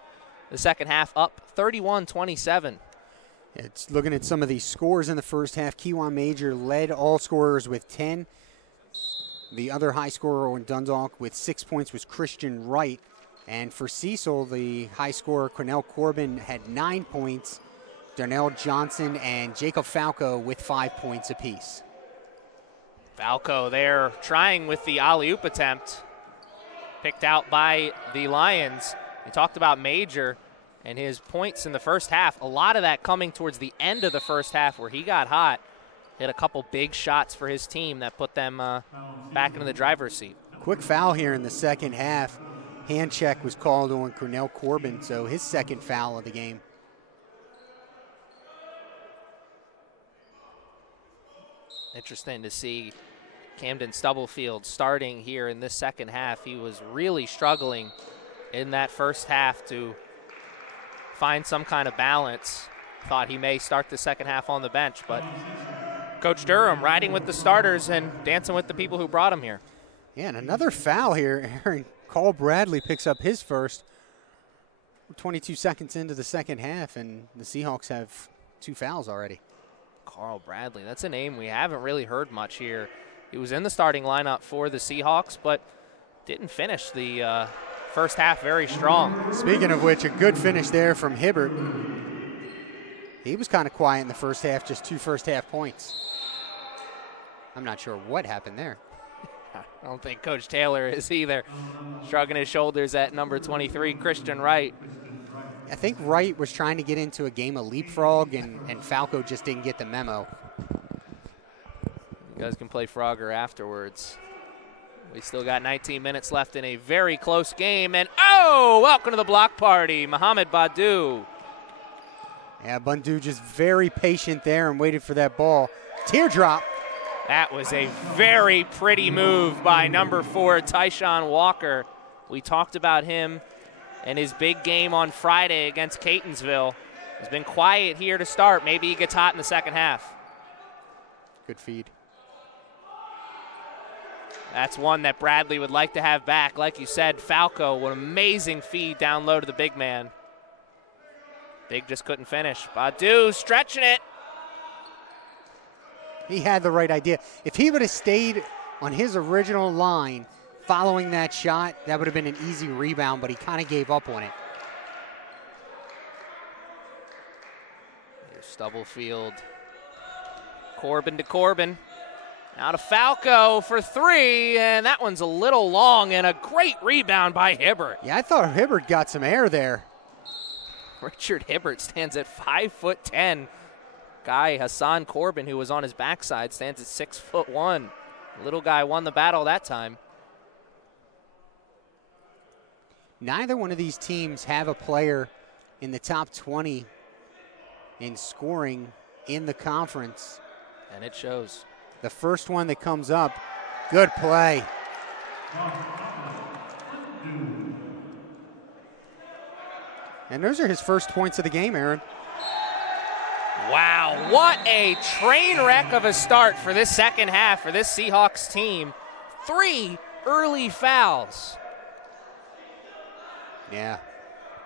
the second half up 31-27. It's looking at some of these scores in the first half. Kiwan Major led all scorers with 10. The other high scorer in Dundalk with 6 points was Christian Wright. And for Cecil, the high scorer, Cornell Corbin, had 9 points. Darnell Johnson and Jacob Falco with 5 points apiece. Falco there trying with the alley-oop attempt. Picked out by the Lions. We talked about Major and his points in the first half. A lot of that coming towards the end of the first half where he got hot. Hit a couple big shots for his team that put them back into the driver's seat. Quick foul here in the second half. Hand check was called on Cornell Corbin, so his second foul of the game. Interesting to see Camden Stubblefield starting here in this second half. He was really struggling in that first half to find some kind of balance. Thought he may start the second half on the bench, but Coach Durham riding with the starters and dancing with the people who brought him here. Yeah, and another foul here. Aaron Carl Bradley picks up his first. 22 seconds into the second half, and the Seahawks have 2 fouls already. Carl Bradley, that's a name we haven't really heard much here. He was in the starting lineup for the Seahawks, but didn't finish the first half very strong. Speaking of which, a good finish there from Hibbert. He was kind of quiet in the first half, just 2 first half points. I'm not sure what happened there. I don't think Coach Taylor is either. Shrugging his shoulders at number 23, Christian Wright. I think Wright was trying to get into a game of leapfrog, and Falco just didn't get the memo. You guys can play Frogger afterwards. We still got 19 minutes left in a very close game. And, oh, welcome to the block party, Mohamed Badu. Yeah, Bundu just very patient there and waited for that ball. Teardrop. That was a very pretty move by number 4, Tyshawn Walker. We talked about him and his big game on Friday against Catonsville. He's been quiet here to start. Maybe he gets hot in the second half. Good feed. That's one that Bradley would like to have back. Like you said, Falco, what an amazing feed down low to the big man. Big just couldn't finish. Badu stretching it. He had the right idea. If he would have stayed on his original line following that shot, that would have been an easy rebound, but he kind of gave up on it. Here's Stubblefield. Corbin to Corbin. Now to Falco for 3, and that one's a little long, and a great rebound by Hibbert. Yeah, I thought Hibbert got some air there. Richard Hibbert stands at 5'10". Guy Hassan Corbin, who was on his backside, stands at 6'1". Little guy won the battle that time. Neither one of these teams have a player in the top 20 in scoring in the conference. And it shows. The first one that comes up, good play. And those are his first points of the game, Aaron. Wow, what a train wreck of a start for this second half for this Seahawks team. 3 early fouls. Yeah,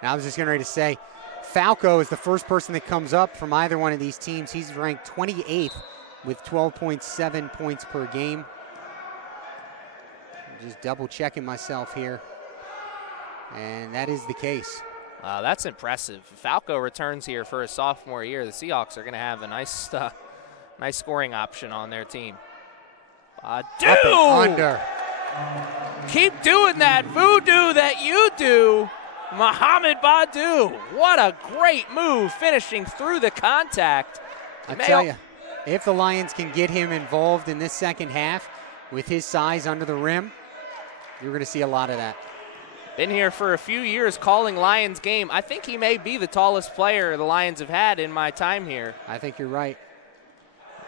and I was just getting ready to say, Falco is the first person that comes up from either one of these teams. He's ranked 28th with 12.7 points per game. I'm just double checking myself here. And that is the case. That's impressive. Falco returns here for his sophomore year. The Seahawks are going to have a nice scoring option on their team. Up and under. Keep doing that voodoo that you do, Mohamed Badu. What a great move, finishing through the contact. I tell you, if the Lions can get him involved in this second half with his size under the rim, you're going to see a lot of that. Been here for a few years calling Lions game. I think he may be the tallest player the Lions have had in my time here. I think you're right.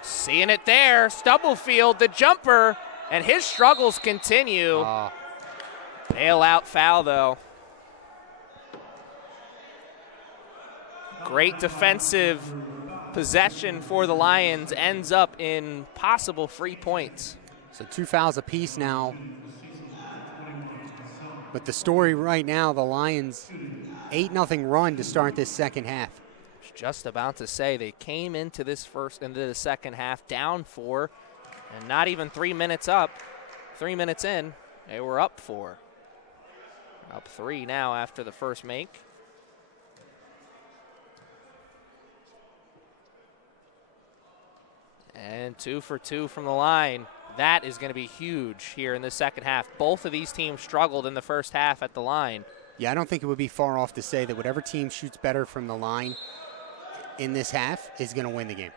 Seeing it there, Stubblefield, the jumper, and his struggles continue. Bail-out foul, though. Great defensive possession for the Lions ends up in possible free points. So 2 fouls apiece now. But the story right now, the Lions 8-0 run to start this second half. I was just about to say they came into the second half down 4, and not even 3 minutes up. 3 minutes in, they were up 4. Up 3 now after the first make. And 2 for 2 from the line. That is going to be huge here in the second half. Both of these teams struggled in the first half at the line. Yeah, I don't think it would be far off to say that whatever team shoots better from the line in this half is going to win the game.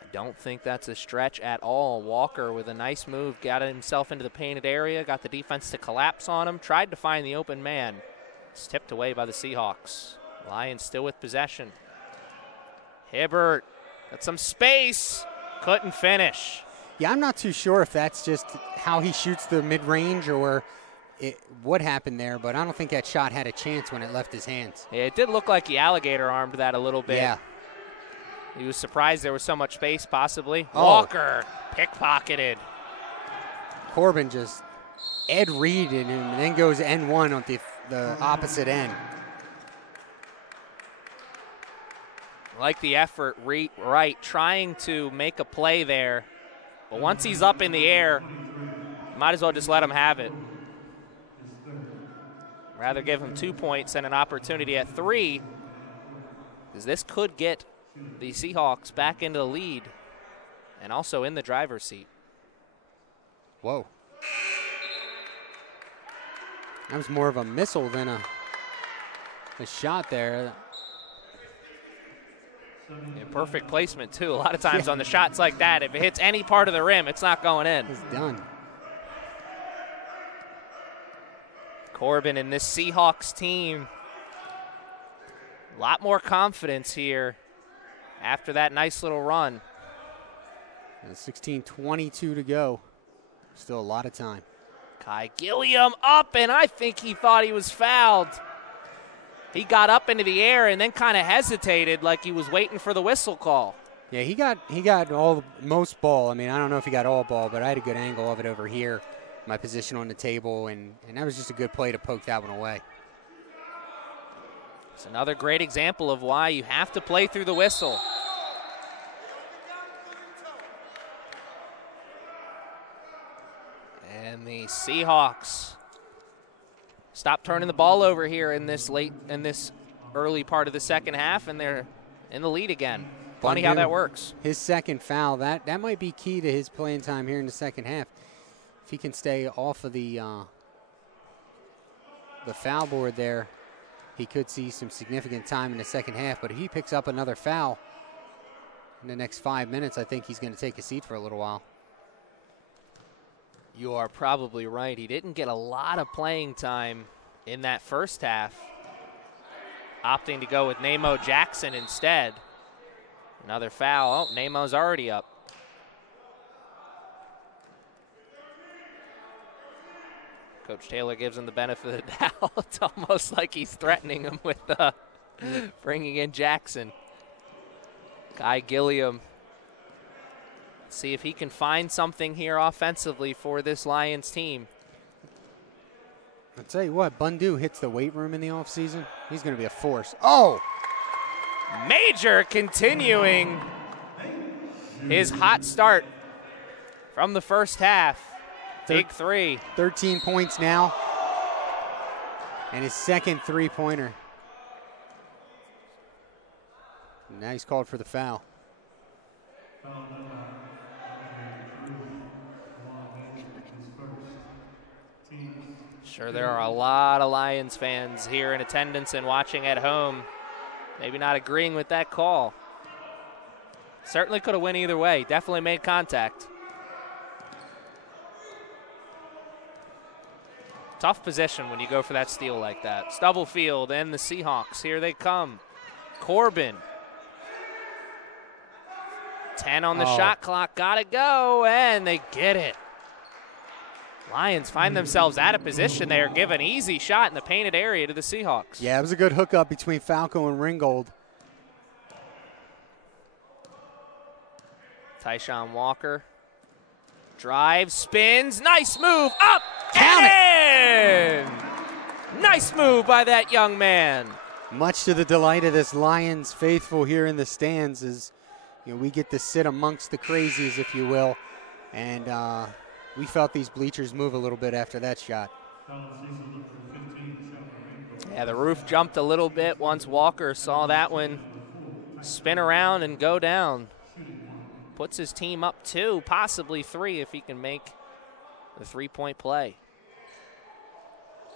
I don't think that's a stretch at all. Walker with a nice move, got himself into the painted area, got the defense to collapse on him, tried to find the open man. It's tipped away by the Seahawks. Lions still with possession. Hibbert got some space, couldn't finish. Yeah, I'm not too sure if that's just how he shoots the mid-range or what happened there, but I don't think that shot had a chance when it left his hands. Yeah, it did look like he alligator armed that a little bit. Yeah. He was surprised there was so much space, possibly. Oh. Walker, pickpocketed. Corbin just Ed Reeded him and then goes N1 on the opposite end. Like the effort, right, trying to make a play there. But once he's up in the air, might as well just let him have it. Rather give him 2 points and an opportunity at 3, because this could get the Seahawks back into the lead and also in the driver's seat. Whoa. That was more of a missile than a shot there. Yeah, perfect placement, too. A lot of times on the shots like that, if it hits any part of the rim, it's not going in. It's done. Corbin and this Seahawks team, a lot more confidence here after that nice little run. 16:22 to go. Still a lot of time. Kai Gilliam up, and I think he thought he was fouled. He got up into the air and then kind of hesitated like he was waiting for the whistle call. Yeah, he got most ball. I mean, I don't know if he got all ball, but I had a good angle of it over here, my position on the table, and that was just a good play to poke that one away. It's another great example of why you have to play through the whistle. And the Seahawks stop turning the ball over here in this early part of the second half, and they're in the lead again. Funny how that works. His second foul, that might be key to his playing time here in the second half. If he can stay off of the foul board there, he could see some significant time in the second half. But if he picks up another foul in the next 5 minutes, I think he's going to take a seat for a little while. You are probably right. He didn't get a lot of playing time in that first half, opting to go with Namo Jackson instead. Another foul. Oh, Namo's already up. Coach Taylor gives him the benefit of the doubt. It's almost like he's threatening him with bringing in Jackson. Kai Gilliam. See if he can find something here offensively for this Lions team. I'll tell you what, Bundu hits the weight room in the offseason. He's going to be a force. Oh! Major continuing his hot start from the first half. Big three. 13 points now. And his second three-pointer. Now he's called for the foul. Sure, there are a lot of Lions fans here in attendance and watching at home. Maybe not agreeing with that call. Certainly could have went either way. Definitely made contact. Tough position when you go for that steal like that. Stubblefield and the Seahawks, here they come. Corbin. 10 on the shot clock, gotta go, and they get it. Lions find themselves out of position there, give an easy shot in the painted area to the Seahawks. Yeah, it was a good hookup between Falco and Ringgold. Tyshawn Walker drives, spins, nice move, up, Count and in! Nice move by that young man. Much to the delight of this Lions faithful here in the stands, as we get to sit amongst the crazies, if you will, and we felt these bleachers move a little bit after that shot. Yeah, the roof jumped a little bit once Walker saw that one spin around and go down. Puts his team up 2, possibly 3 if he can make the 3-point play.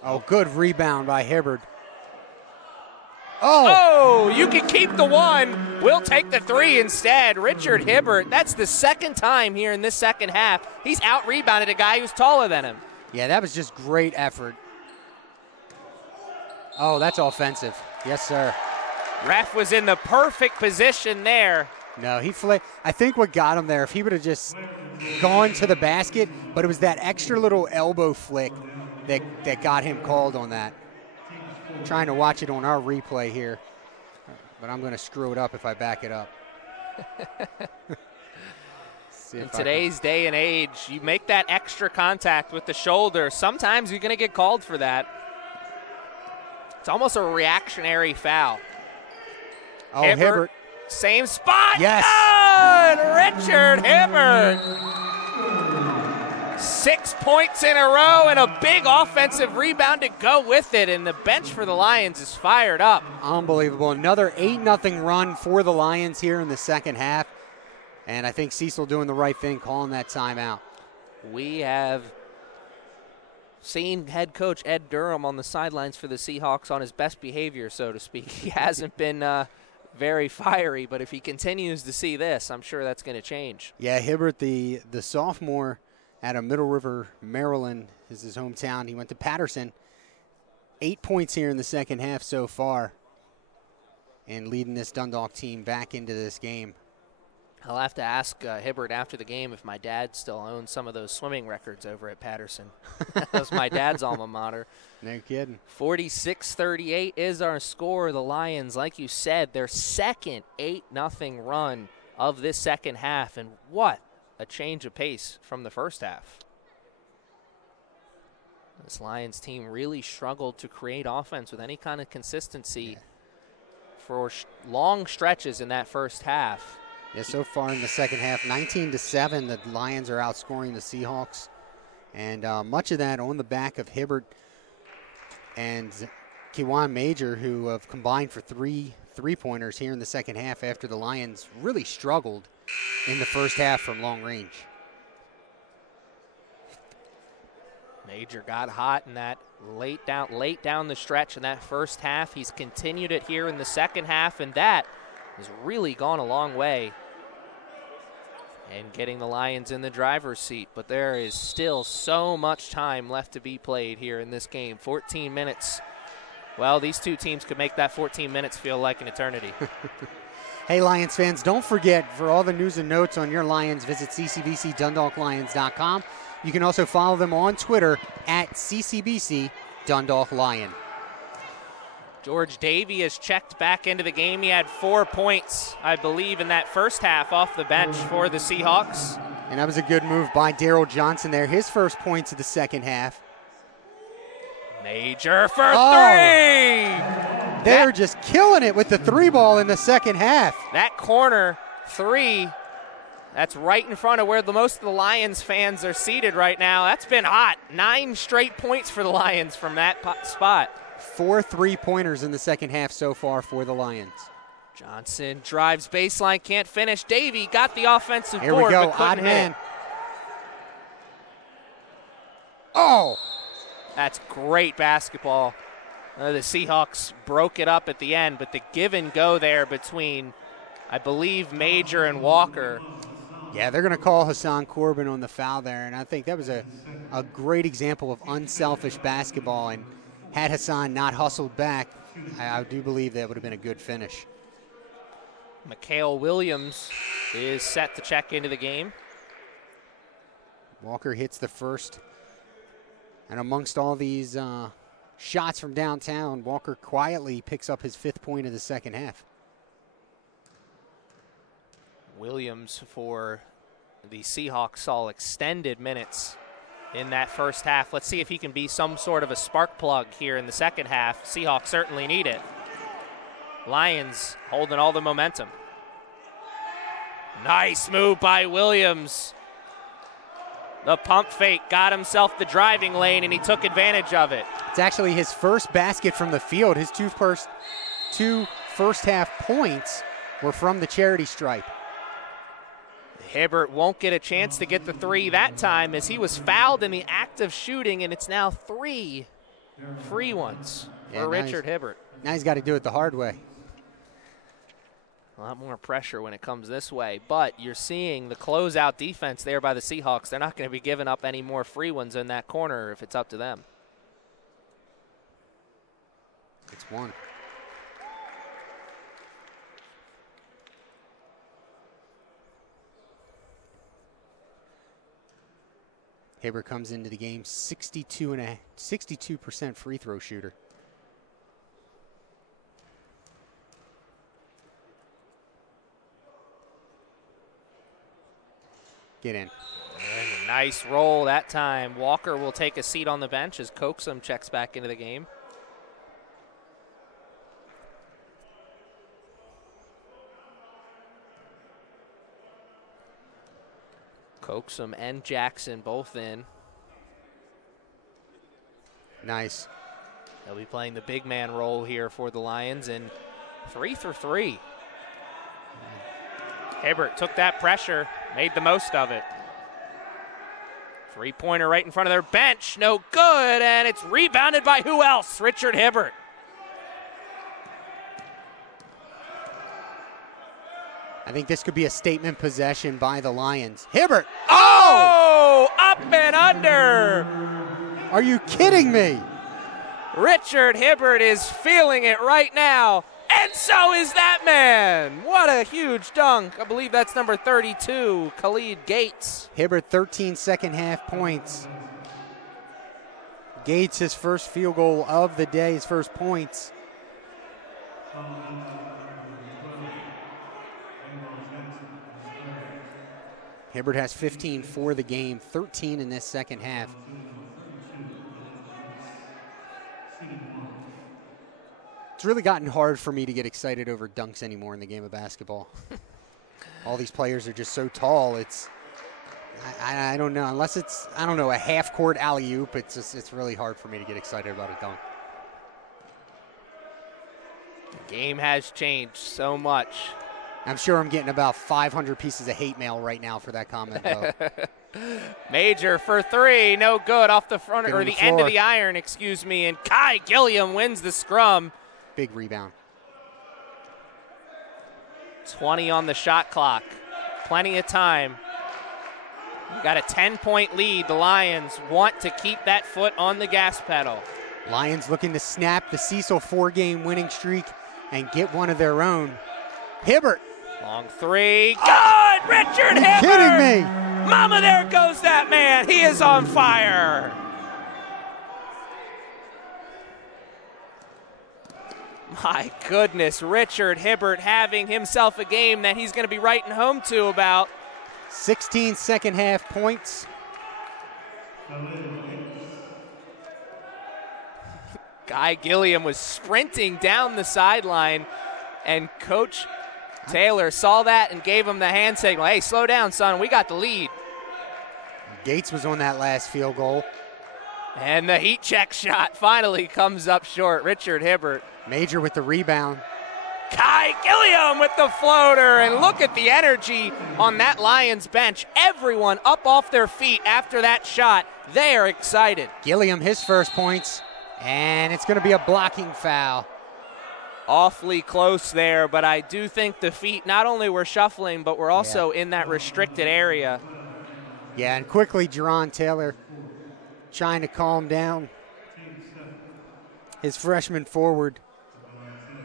Oh, good rebound by Hibbard. Oh, you can keep the 1. We'll take the 3 instead. Richard Hibbert, that's the second time here in this second half. He's out-rebounded a guy who's taller than him. Yeah, that was just great effort. Oh, that's offensive. Yes, sir. Ref was in the perfect position there. No, he flicked. I think what got him there, if he would have just gone to the basket, but it was that extra little elbow flick that got him called on that. I'm trying to watch it on our replay here, but I'm going to screw it up if I back it up. In today's day and age, you make that extra contact with the shoulder, sometimes you're going to get called for that. It's almost a reactionary foul. Oh, Hibbert. Same spot. Yes. Oh, Richard Hibbert. 6 points in a row and a big offensive rebound to go with it, and the bench for the Lions is fired up. Unbelievable. Another 8-0 run for the Lions here in the second half, and I think Cecil doing the right thing, calling that timeout. We have seen head coach Ed Durham on the sidelines for the Seahawks on his best behavior, so to speak. He hasn't been very fiery, but if he continues to see this, I'm sure that's going to change. Yeah, Hibbert, the sophomore out of Middle River, Maryland, is his hometown. He went to Patterson. 8 points here in the second half so far, and leading this Dundalk team back into this game. I'll have to ask Hibbert after the game if my dad still owns some of those swimming records over at Patterson. That was my dad's alma mater. No kidding. 46-38 is our score. The Lions, like you said, their second 8-0 run of this second half, and what a change of pace from the first half. This Lions team really struggled to create offense with any kind of consistency for long stretches in that first half. Yeah, so far in the second half, 19-7, the Lions are outscoring the Seahawks. And much of that on the back of Hibbert and Kiwan Major, who have combined for 3 three-pointers here in the second half after the Lions really struggled in the first half from long range. Major got hot in that late down the stretch in that first half. He's continued it here in the second half, and that has really gone a long way and getting the Lions in the driver's seat. But there is still so much time left to be played here in this game. 14 minutes. Well, these two teams could make that 14 minutes feel like an eternity. Hey, Lions fans, don't forget, for all the news and notes on your Lions, visit ccbcdundalklions.com. You can also follow them on Twitter at CCBC Dundalk Lion. George Davey has checked back into the game. He had 4 points, I believe, in that first half off the bench for the Seahawks. And that was a good move by Daryl Johnson there. His first points of the second half. Major for three! They're just killing it with the three ball in the second half. That corner three, that's right in front of where most of the Lions fans are seated right now. That's been hot. 9 straight points for the Lions from that spot. 4 3-pointers in the second half so far for the Lions. Johnson drives baseline, can't finish. Davey got the offensive Here board, we go, but couldn't odd man. hit. Oh! That's great basketball. The Seahawks broke it up at the end, but the give and go there between, I believe, Major and Walker. Yeah, they're going to call Hassan Corbin on the foul there, and I think that was a great example of unselfish basketball. And had Hassan not hustled back, I do believe that would have been a good finish. Mikhail Williams is set to check into the game. Walker hits the first. And amongst all these shots from downtown, Walker quietly picks up his 5th point of the second half. Williams for the Seahawks saw extended minutes in that first half. Let's see if he can be some sort of a spark plug here in the second half. Seahawks certainly need it. Lions holding all the momentum. Nice move by Williams. The pump fake got himself the driving lane, and he took advantage of it. It's actually his first basket from the field. His two first half points were from the charity stripe. Hibbert won't get a chance to get the three that time as he was fouled in the act of shooting, and it's now 3 free ones for Richard Hibbert. Now he's got to do it the hard way. A lot more pressure when it comes this way, but you're seeing the closeout defense there by the Seahawks. They're not going to be giving up any more free ones in that corner if it's up to them. It's one. Hibbert comes into the game 62% free throw shooter. Get in. And a nice roll that time. Walker will take a seat on the bench as Coaxum checks back into the game. Coaxum and Jackson both in. Nice. They'll be playing the big man role here for the Lions, and 3 for 3. Hibbert took that pressure, made the most of it. Three-pointer right in front of their bench, no good, and it's rebounded by who else? Richard Hibbert. I think this could be a statement possession by the Lions. Hibbert! Oh! Up and under! Are you kidding me? Richard Hibbert is feeling it right now, and so is that man. What a huge dunk. I believe that's number 32, Khalid Gates. Hibbert, 13 second half points. Gates, his first field goal of the day, his first points. Hibbert has 15 for the game, 13 in this second half. It's really gotten hard for me to get excited over dunks anymore in the game of basketball. All these players are just so tall. I don't know, unless it's, I don't know, a half-court alley-oop, it's really hard for me to get excited about a dunk. The game has changed so much. I'm sure I'm getting about 500 pieces of hate mail right now for that comment, though. Major for 3, no good off the front, or the end of the iron, excuse me, and Kai Gilliam wins the scrum. Big rebound. 20 on the shot clock. Plenty of time. You got a 10-point lead. The Lions want to keep that foot on the gas pedal. Lions looking to snap the Cecil 4-game winning streak and get one of their own. Hibbert. Long 3. Good! Richard Hibbert! Kidding me? Mama, there goes that man. He is on fire. My goodness, Richard Hibbert having himself a game that he's going to be writing home to about. 16 second half points. Guy Gilliam was sprinting down the sideline, and Coach Taylor saw that and gave him the hand signal. Hey, slow down, son. We got the lead. Gates was on that last field goal. And the heat check shot finally comes up short. Richard Hibbert. Major with the rebound. Kai Gilliam with the floater. And look at the energy on that Lions bench. Everyone up off their feet after that shot. They are excited. Gilliam, his first points. And it's going to be a blocking foul. Awfully close there, but I do think the feet not only were shuffling, but were also in that restricted area. Yeah, and quickly, Jerron Taylor trying to calm down his freshman forward.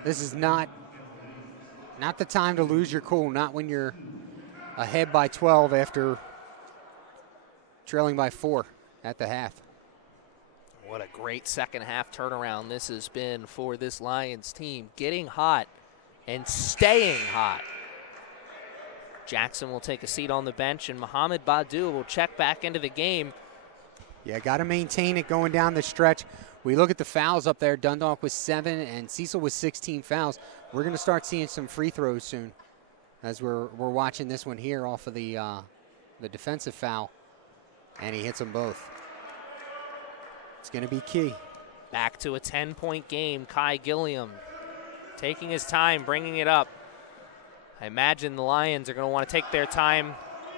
This is not the time to lose your cool, not when you're ahead by 12 after trailing by 4 at the half. What a great second half turnaround this has been for this Lions team. Getting hot and staying hot. Jackson will take a seat on the bench, and Mohamed Badu will check back into the game. Yeah, got to maintain it going down the stretch. We look at the fouls up there. Dundalk with 7 and Cecil with 16 fouls. We're going to start seeing some free throws soon as we're watching this one here off of the defensive foul, and he hits them both. It's going to be key. Back to a 10-point game. Kai Gilliam taking his time, bringing it up. I imagine the Lions are going to want to take their time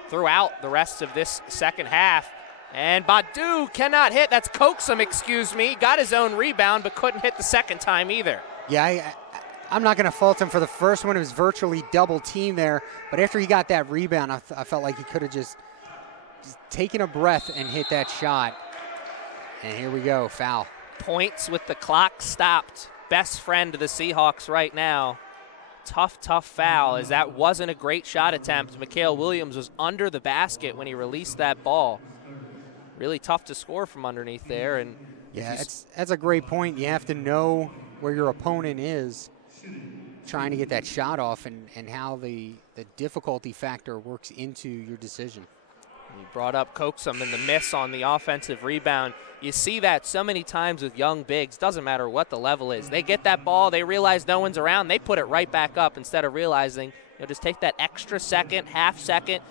throughout the rest of this second half. And Badu cannot hit. That's Coaxum, excuse me. Got his own rebound, but couldn't hit the second time either. Yeah, I'm not going to fault him for the first one. It was virtually double team there. But after he got that rebound, I felt like he could have just taken a breath and hit that shot. And here we go, foul. Points with the clock stopped. Best friend of the Seahawks right now. Tough foul, as that wasn't a great shot attempt. Mikhail Williams was under the basket when he released that ball. Really tough to score from underneath there. And yeah, that's a great point. You have to know where your opponent is trying to get that shot off, and how the difficulty factor works into your decision. You brought up Coaxum and the miss on the offensive rebound. You see that so many times with young bigs. Doesn't matter what the level is. They get that ball, they realize no one's around, they put it right back up instead of realizing, just take that extra second, half second,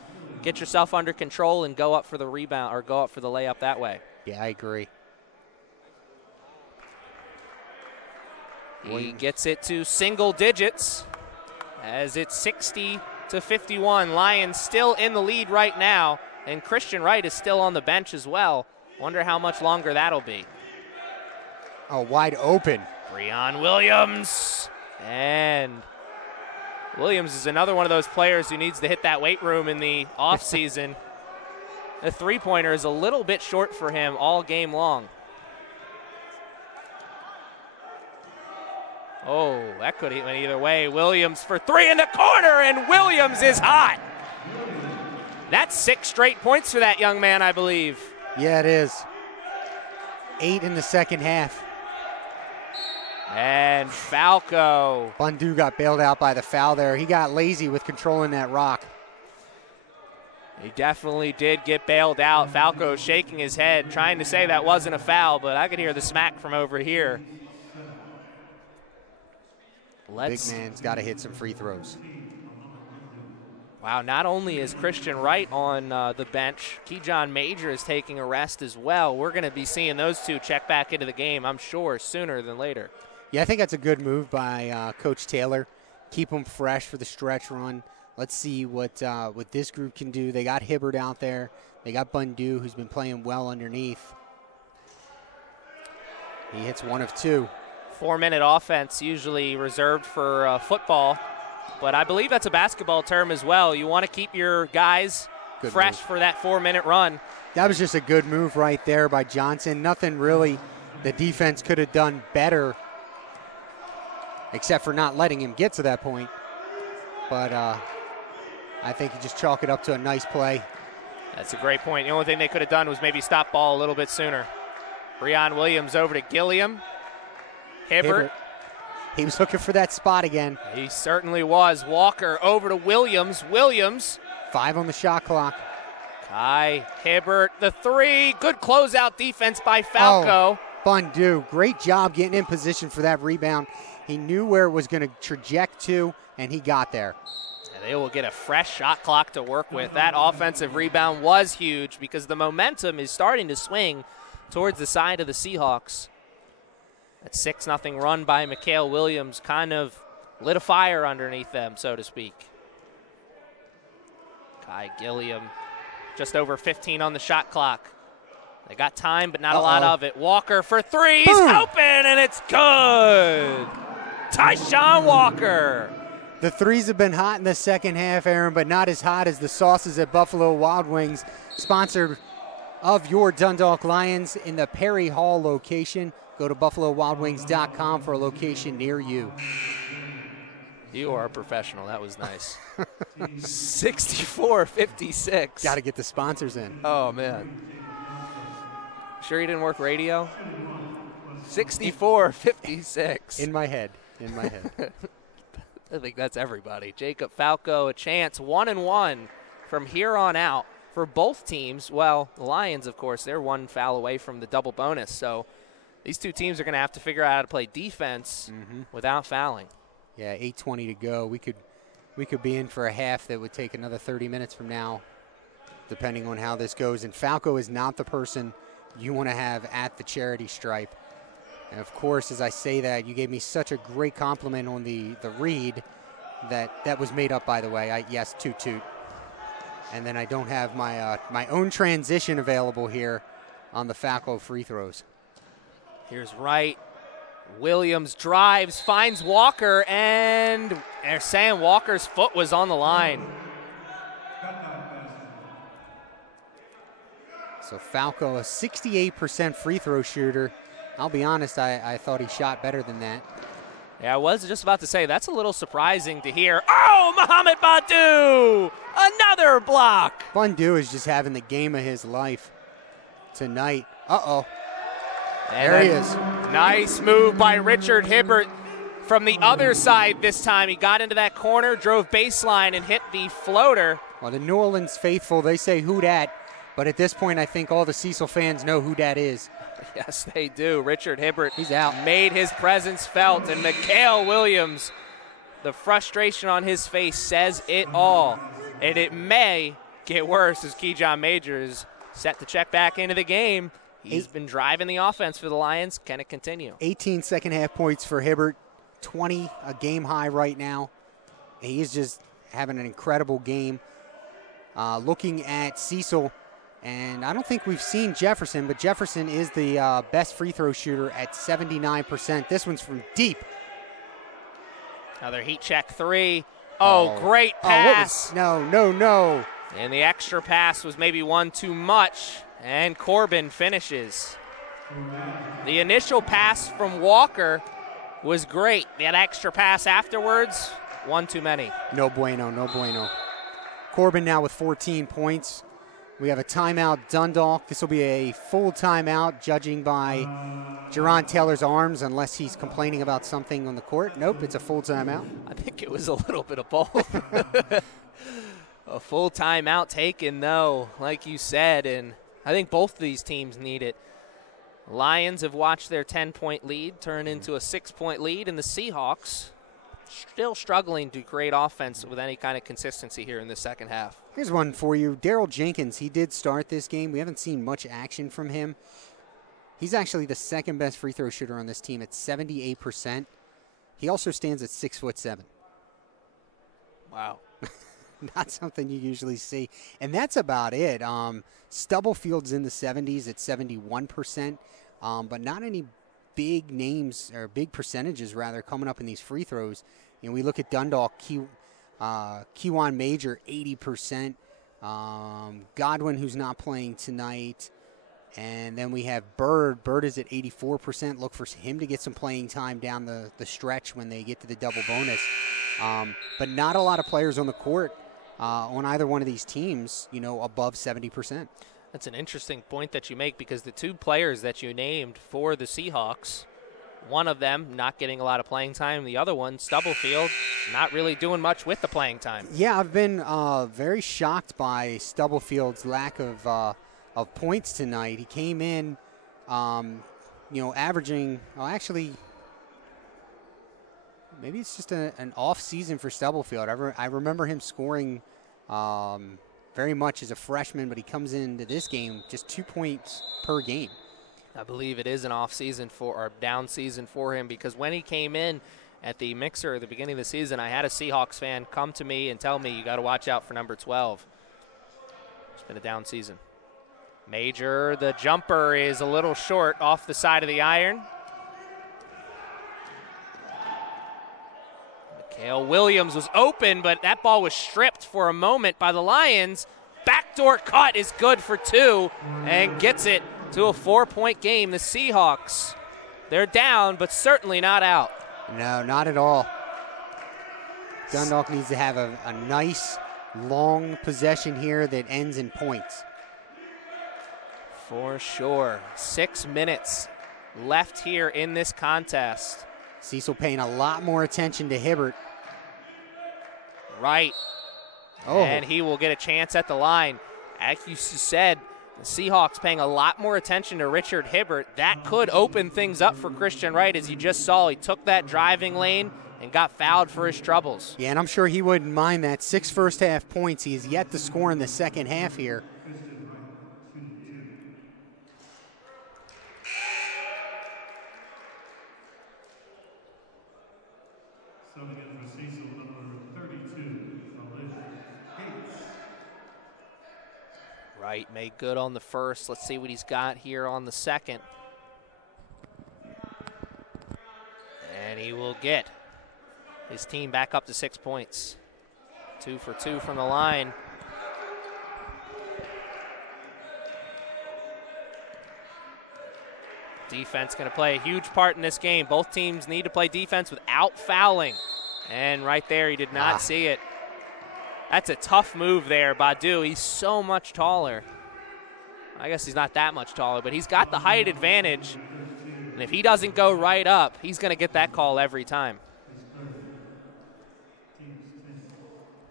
get yourself under control and go up for the rebound or go up for the layup that way. Yeah, I agree. He gets it to single digits as it's 60-51. Lions still in the lead right now, and Christian Wright is still on the bench as well. Wonder how much longer that'll be. Oh, wide open. Breon Williams. And Williams is another one of those players who needs to hit that weight room in the offseason. The three-pointer is a little bit short for him all game long. Oh, that could have went either way. Williams for three in the corner, and Williams is hot. That's 6 straight points for that young man, I believe. Yeah, it is. 8 in the second half. And Falco. Bundu got bailed out by the foul there. He got lazy with controlling that rock. He definitely did get bailed out. Falco shaking his head, trying to say that wasn't a foul, but I could hear the smack from over here. Big man's got to hit some free throws. Wow, not only is Christian Wright on the bench, Kejon Major is taking a rest as well. We're going to be seeing those two check back into the game, I'm sure, sooner than later. Yeah, I think that's a good move by Coach Taylor. Keep them fresh for the stretch run. Let's see what this group can do. They got Hibbert out there. They got Bundu, who's been playing well underneath. He hits 1 of 2. 4-minute offense, usually reserved for football, but I believe that's a basketball term as well. You want to keep your guys fresh for that 4-minute run. That was just a good move right there by Johnson. Nothing really the defense could have done better except for not letting him get to that point. But I think you just chalk it up to a nice play. That's a great point. The only thing they could have done was maybe stop ball a little bit sooner. Breon Williams over to Gilliam. Hibbert. He was looking for that spot again. He certainly was. Walker over to Williams. Williams. 5 on the shot clock. Kai Hibbert, the 3. Good closeout defense by Falco. Oh, Bundu, great job getting in position for that rebound. He knew where it was going to traject to, and he got there. And they will get a fresh shot clock to work with. That offensive rebound was huge because the momentum is starting to swing towards the side of the Seahawks. That 6-0 run by Mikhail Williams kind of lit a fire underneath them, so to speak. Kai Gilliam, just over 15 on the shot clock. They got time, but not a lot of it. Walker for 3. He's open, and it's good. Tyshawn Walker. The 3s have been hot in the second half, Aaron, but not as hot as the sauces at Buffalo Wild Wings, sponsored of your Dundalk Lions in the Perry Hall location. Go to BuffaloWildWings.com for a location near you. You are a professional. That was nice. 64-56. Got to get the sponsors in. Oh, man. Sure you didn't work radio? 64-56. In my head. I think that's everybody. Jacob Falco, a chance, 1-1 from here on out for both teams. Well, the Lions, of course, they're one foul away from the double bonus. So these two teams are going to have to figure out how to play defense without fouling. Yeah, 8:20 to go. We could be in for a half that would take another 30 minutes from now, depending on how this goes. And Falco is not the person you want to have at the charity stripe. And, of course, as I say that, you gave me such a great compliment on the read that was made up, by the way. Yes, toot. And then I don't have my own transition available here on the Falco free throws. Here's Wright. Williams drives, finds Walker, and they're saying Walker's foot was on the line. So Falco, a 68% free throw shooter. I'll be honest, I thought he shot better than that. Yeah, I was just about to say, that's a little surprising to hear. Oh, Mohamed Badu! Another block! Badu is just having the game of his life tonight. Uh-oh. And there he is. Nice move by Richard Hibbert from the other side this time. He got into that corner, drove baseline, and hit the floater. Well, the New Orleans faithful, they say who dat, but at this point I think all the Cecil fans know who dat is. Yes, they do. Richard Hibbert, he's out, made his presence felt, and Mikhail Williams, the frustration on his face says it all. And it may get worse as Keyshawn Major is set to check back into the game. He's been driving the offense for the Lions. Can it continue? 18 second half points for Hibbert, 20 a game high right now. He's just having an incredible game. Looking at Cecil, and I don't think we've seen Jefferson, but Jefferson is the best free throw shooter at 79%. This one's from deep. Another heat check three. Oh, great pass. No. And the extra pass was maybe one too much. And Corbin finishes. The initial pass from Walker was great. That extra pass afterwards, one too many. No bueno. Corbin now with 14 points. We have a timeout, Dundalk. This will be a full timeout, judging by Jerron Taylor's arms, unless he's complaining about something on the court. Nope, it's a full timeout. I think it was a little bit of both. A full timeout taken, though, like you said, and I think both of these teams need it. Lions have watched their 10-point lead turn into a 6-point lead, and the Seahawks still struggling to create offense with any kind of consistency here in the second half. Here's one for you. Daryl Jenkins, he did start this game. We haven't seen much action from him. He's actually the second best free throw shooter on this team at 78%. He also stands at 6'7". Wow. Not something you usually see. And that's about it. Stubblefield's in the 70s at 71%, but not any big names, or big percentages, rather, coming up in these free throws. You know, we look at Dundalk, Keyshawn Major, 80%. Godwin, who's not playing tonight. And then we have Bird. Bird is at 84%. Look for him to get some playing time down the stretch when they get to the double bonus. But not a lot of players on the court on either one of these teams, you know, above 70%. That's an interesting point that you make, because the two players that you named for the Seahawks, one of them not getting a lot of playing time, the other one, Stubblefield, not really doing much with the playing time. Yeah, I've been very shocked by Stubblefield's lack of points tonight. He came in, averaging, maybe it's just an off season for Stubblefield. I remember him scoring very much as a freshman, but he comes into this game just 2 points per game. I believe it is an off season or down season for him, because when he came in at the mixer at the beginning of the season, I had a Seahawks fan come to me and tell me, you got to watch out for number 12. It's been a down season. Major, the jumper is a little short off the side of the iron. Mikhail Williams was open, but that ball was stripped for a moment by the Lions. Backdoor cut is good for two and gets it to a 4-point game. The Seahawks, they're down, but certainly not out. No, not at all. Dundalk needs to have a nice, long possession here that ends in points. For sure. 6 minutes left here in this contest. Cecil paying a lot more attention to Hibbert. Right. Oh. And he will get a chance at the line. As you said, the Seahawks paying a lot more attention to Richard Hibbert. That could open things up for Christian Wright. As you just saw, he took that driving lane and got fouled for his troubles. Yeah, and I'm sure he wouldn't mind that. 6 first-half points. He has yet to score in the second half here. Subbing in for Cecil, number 32, Wright made good on the first. Let's see what he's got here on the second. And he will get his team back up to 6 points. 2 for 2 from the line. Defense going to play a huge part in this game. Both teams need to play defense without fouling. And right there, he did not see it. That's a tough move there, Badu. He's so much taller. I guess he's not that much taller, but he's got the height advantage. And if he doesn't go right up, he's going to get that call every time.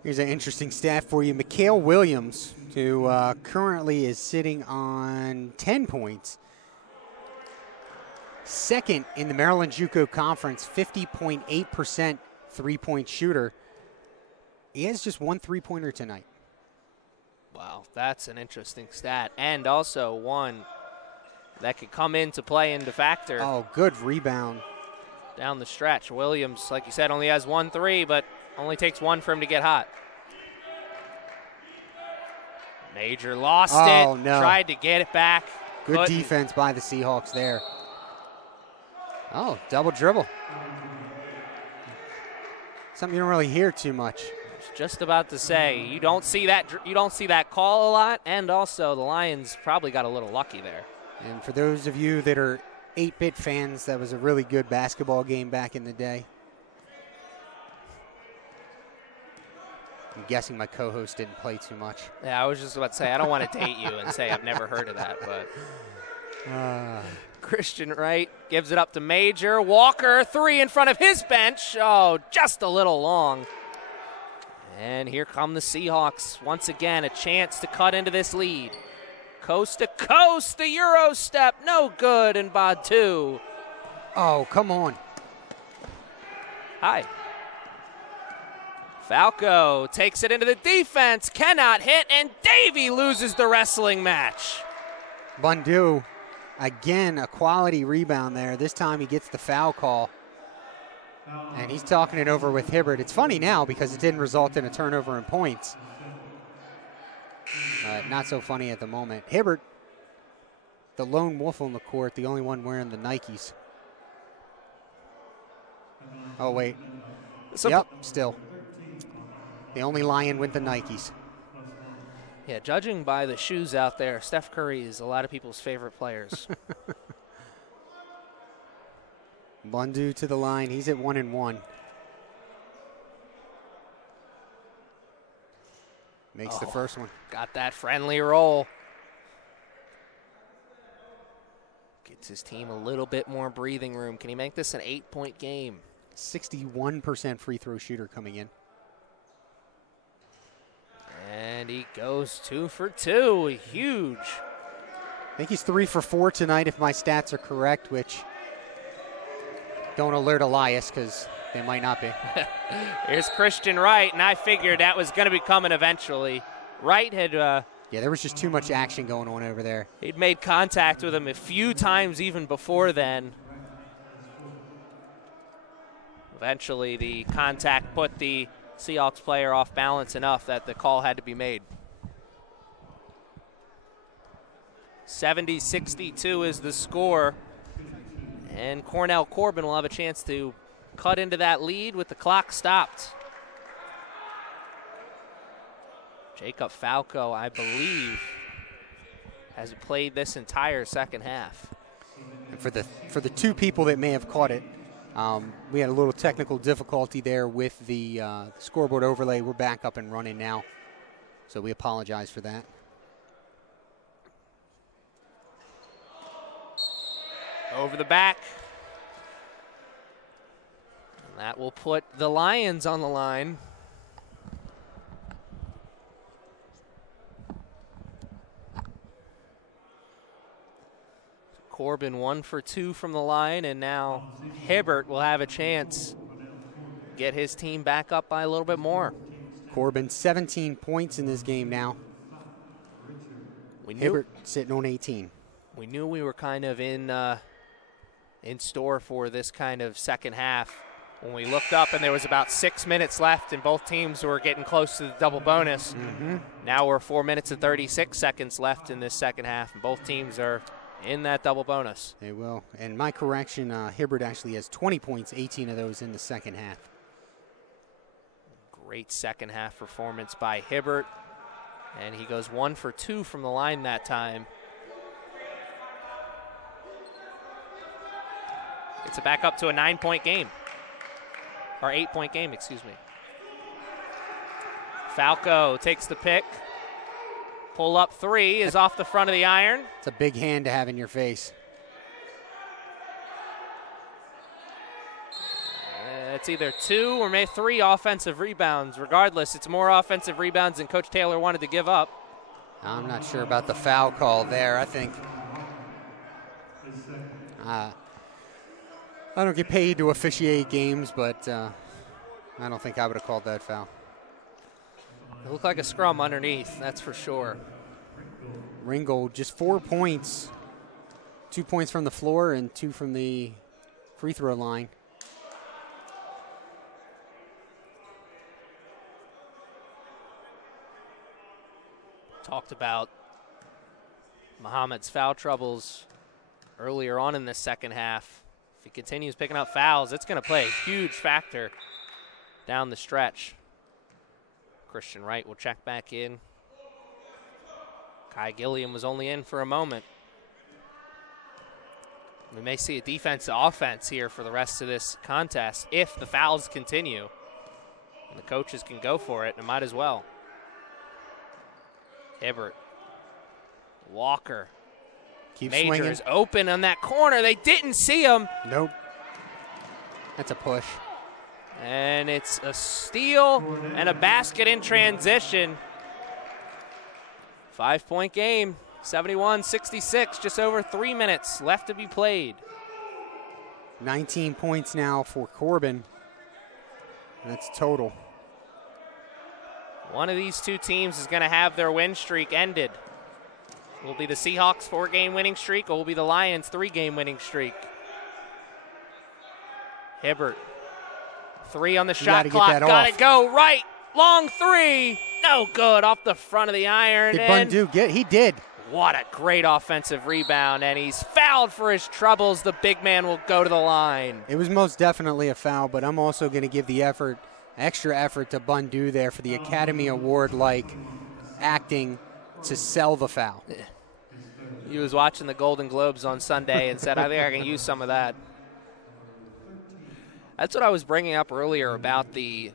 Here's an interesting stat for you. Mikhail Williams, who currently is sitting on 10 points. Second in the Maryland JUCO Conference, 50.8% three-point shooter. He has just 1 3-pointer tonight. Wow, that's an interesting stat. And also one that could come into play into factor. Oh, good rebound. Down the stretch. Williams, like you said, only has 1 3, but only takes 1 for him to get hot. Major lost it. No. Tried to get it back. Good defense by the Seahawks there. Oh, double dribble. Something you don't really hear too much. Just about to say, you don't see that call a lot, and also the Lions probably got a little lucky there. And for those of you that are 8-bit fans, that was a really good basketball game back in the day. I'm guessing my co-host didn't play too much. Yeah, I was just about to say, I don't want to date you and say I've never heard of that, but Christian Wright gives it up to Major. Walker, 3 in front of his bench. Oh, just a little long. And here come the Seahawks. Once again, a chance to cut into this lead. Coast to coast, the Euro step, no good, and Badu. Oh, come on. Hi. Falco takes it into the defense, cannot hit, and Davey loses the wrestling match. Bundu, again, a quality rebound there. This time he gets the foul call. And he's talking it over with Hibbert. It's funny now because it didn't result in a turnover in points. Not so funny at the moment. Hibbert, the lone wolf on the court, the only one wearing the Nikes. Oh, wait. Yep, still. The only Lion with the Nikes. Yeah, judging by the shoes out there, Steph Curry is a lot of people's favorite players. Bundu to the line. He's at 1-1. Makes the first one. Got that friendly roll. Gets his team a little bit more breathing room. Can he make this an 8-point game? 61% free throw shooter coming in. And he goes 2 for 2. Huge. I think he's 3 for 4 tonight if my stats are correct, which don't alert Elias because they might not be. Here's Christian Wright, and I figured that was going to be coming eventually. Wright had yeah, there was just too much action going on over there. He'd made contact with him a few times even before then. Eventually, the contact put the Seahawks player off balance enough that the call had to be made. 70-62 is the score. And Cornell Corbin will have a chance to cut into that lead with the clock stopped. Jacob Falco, I believe, has played this entire second half. And for the two people that may have caught it, we had a little technical difficulty there with the scoreboard overlay. We're back up and running now, so we apologize for that. Over the back. And that will put the Lions on the line. Corbin 1 for 2 from the line, and now Hibbert will have a chance to get his team back up by a little bit more. Corbin 17 points in this game now. Hibbert sitting on 18. We knew we were kind of in store for this kind of second half when we looked up and there was about 6 minutes left and both teams were getting close to the double bonus. Now we're 4 minutes and 36 seconds left in this second half, and both teams are in that double bonus. They will. And my correction, Hibbert actually has 20 points, 18 of those in the second half. Great second half performance by Hibbert, and he goes 1 for 2 from the line that time. It's back up to a 9-point game, or 8-point game, excuse me. Falco takes the pick. Pull up three is off the front of the iron. It's a big hand to have in your face. It's either 2 or maybe 3 offensive rebounds. Regardless, it's more offensive rebounds than Coach Taylor wanted to give up. I'm not sure about the foul call there. I think I don't get paid to officiate games, but I don't think I would have called that foul. It looked like a scrum underneath, that's for sure. Ringgold, just 4 points. 2 points from the floor and 2 from the free throw line. Talked about Muhammad's foul troubles earlier on in this second half. If he continues picking up fouls, it's going to play a huge factor down the stretch. Christian Wright will check back in. Kai Gilliam was only in for a moment. We may see a defense to offense here for the rest of this contest if the fouls continue. And the coaches can go for it, and might as well. Hibbert. Walker. Keep Major swinging. is open on that corner. They didn't see him. Nope. That's a push. And it's a steal and a basket in transition. 5-point game, 71-66, just over 3 minutes left to be played. 19 points now for Corbin. That's total. One of these two teams is going to have their win streak ended. It will be the Seahawks' 4-game winning streak, or will be the Lions' 3-game winning streak. Hibbert. 3 on the shot clock. Got it go right. Long 3. No good. Off the front of the iron. Did Bundu get? He did. What a great offensive rebound. And he's fouled for his troubles. The big man will go to the line. It was most definitely a foul, but I'm also going to give the extra effort to Bundu there for the Academy Award-like acting to sell the foul. He was watching the Golden Globes on Sunday and said, I think I can use some of that. That's what I was bringing up earlier about the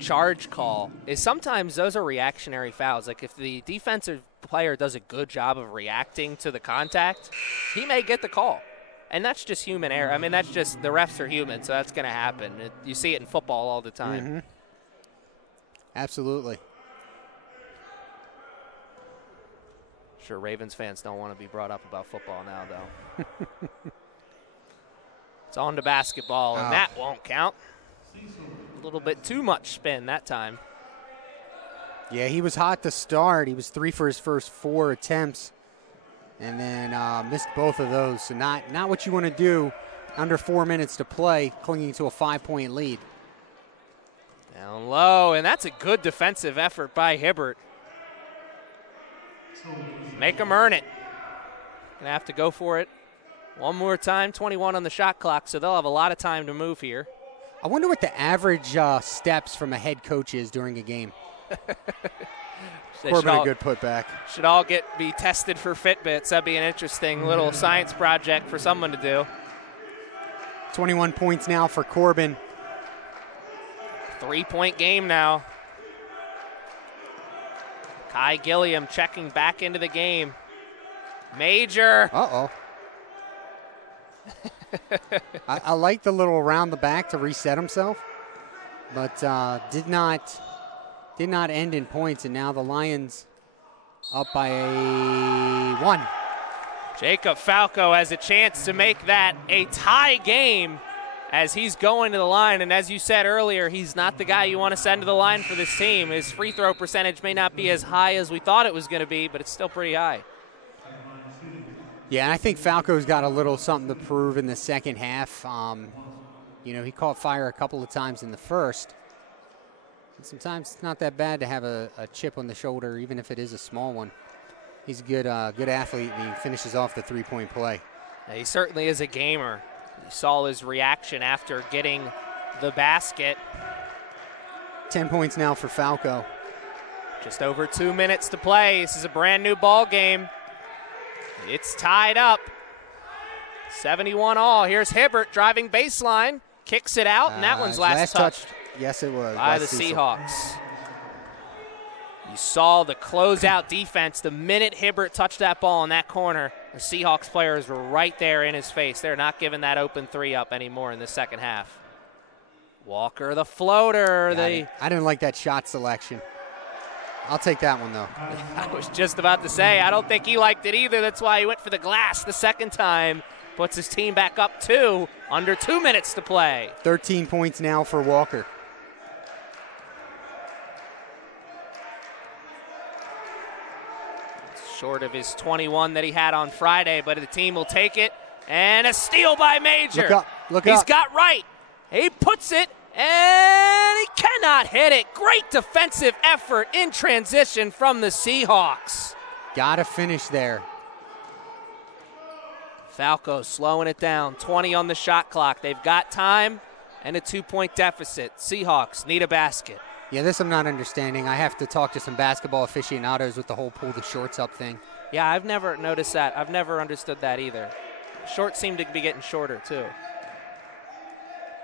charge call, is sometimes those are reactionary fouls. Like if the defensive player does a good job of reacting to the contact, he may get the call. And that's just human error. I mean, that's just, the refs are human, so that's going to happen. You see it in football all the time. Mm-hmm. Absolutely. Sure, Ravens fans don't want to be brought up about football now, though. It's on to basketball, and that won't count. A little bit too much spin that time. Yeah, he was hot to start. He was 3 for his first 4 attempts, and then missed both of those. So not what you want to do under 4 minutes to play, clinging to a 5-point lead. Down low, and that's a good defensive effort by Hibbert. Make him earn it. Gonna have to go for it one more time. 21 on the shot clock, so they'll have a lot of time to move here. I wonder what the average steps from a head coach is during a game. Corbin, a good putback. Should all be tested for Fitbits. That'd be an interesting little science project for someone to do. 21 points now for Corbin. 3-point game now. Kai Gilliam checking back into the game. Major. Uh-oh. I like the little around the back to reset himself, but did not end in points, and now the Lions up by 1. Jacob Falco has a chance to make that a tie game as he's going to the line. And as you said earlier, he's not the guy you want to send to the line for this team. His free throw percentage may not be as high as we thought it was going to be, but it's still pretty high. Yeah, and I think Falco's got a little something to prove in the second half. You know, he caught fire a couple of times in the first. And sometimes it's not that bad to have a chip on the shoulder, even if it is a small one. He's a good athlete, and he finishes off the three-point play. Yeah, he certainly is a gamer. You saw his reaction after getting the basket. 10 points now for Falco. Just over 2 minutes to play. This is a brand new ball game. It's tied up. 71 all. Here's Hibbert driving baseline. Kicks it out, and that one's last touched. Yes, it was. By the Cecil. Seahawks. You saw the closeout defense. The minute Hibbert touched that ball in that corner, the Seahawks players were right there in his face. They're not giving that open three up anymore in the second half. Walker, the floater. Yeah, I didn't like that shot selection. I'll take that one, though. I was just about to say, I don't think he liked it either. That's why he went for the glass the second time. Puts his team back up 2, under 2 minutes to play. 13 points now for Walker. Short of his 21 that he had on Friday, but the team will take it. And a steal by Major. Look up, look He's up. got right. He puts it, and he cannot hit it. Great defensive effort in transition from the Seahawks. Got to finish there. Falco slowing it down. 20 on the shot clock. They've got time and a 2-point deficit. Seahawks need a basket. Yeah, this I'm not understanding. I have to talk to some basketball aficionados with the whole pull the shorts up thing. Yeah, I've never noticed that. I've never understood that either. Shorts seem to be getting shorter, too.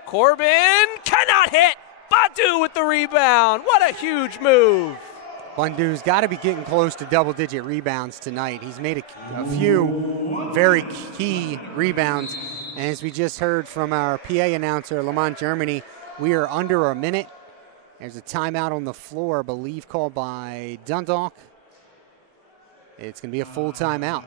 Corbin cannot hit. Badu with the rebound. What a huge move. Bundu's got to be getting close to double-digit rebounds tonight. He's made a few very key rebounds. And as we just heard from our PA announcer, Lamont Germany, we are under a minute. There's a timeout on the floor, I believe, called by Dundalk. It's going to be a full timeout.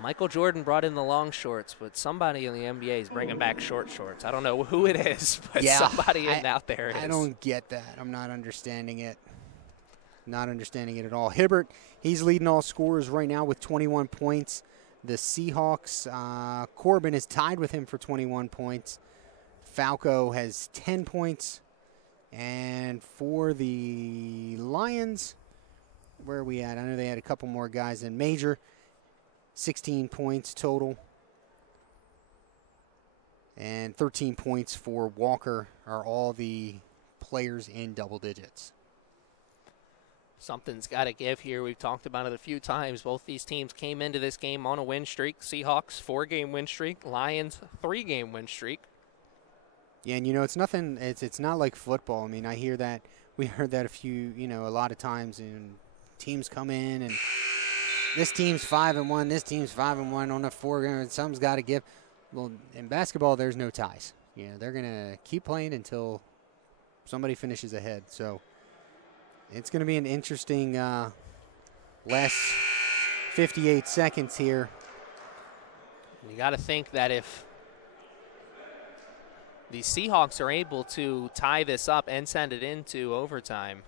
Michael Jordan brought in the long shorts, but somebody in the NBA is bringing back short shorts. I don't know who it is, but yeah, somebody out there is. I don't get that. I'm not understanding it. Not understanding it at all. Hibbert, he's leading all scorers right now with 21 points. The Seahawks, Corbin is tied with him for 21 points. Falco has 10 points. And for the Lions, where are we at? I know they had a couple more guys in Major. 16 points total. And 13 points for Walker are all the players in double digits. Something's got to give here. We've talked about it a few times. Both these teams came into this game on a win streak. Seahawks, 4-game win streak. Lions, 3-game win streak. Yeah, and, you know, it's nothing. It's not like football. I mean, I hear that. We heard that a lot of times, and teams come in and this team's 5-1, this team's 5-1 on a 4. Something's got to give. Well, in basketball, there's no ties. You know, they're gonna keep playing until somebody finishes ahead. So it's gonna be an interesting last 58 seconds here. You got to think that if the Seahawks are able to tie this up and send it into overtime,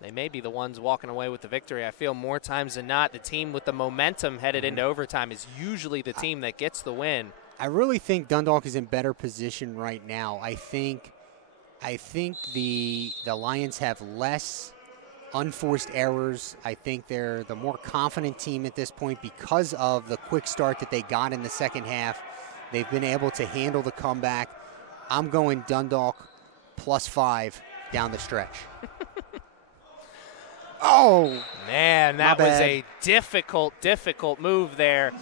they may be the ones walking away with the victory. I feel more times than not the team with the momentum headed into overtime is usually the team that gets the win. I really think Dundalk is in better position right now. I think the Lions have less unforced errors. I think they're the more confident team at this point because of the quick start that they got in the second half. They've been able to handle the comeback. I'm going Dundalk +5 down the stretch. Oh, man, that was a difficult move there.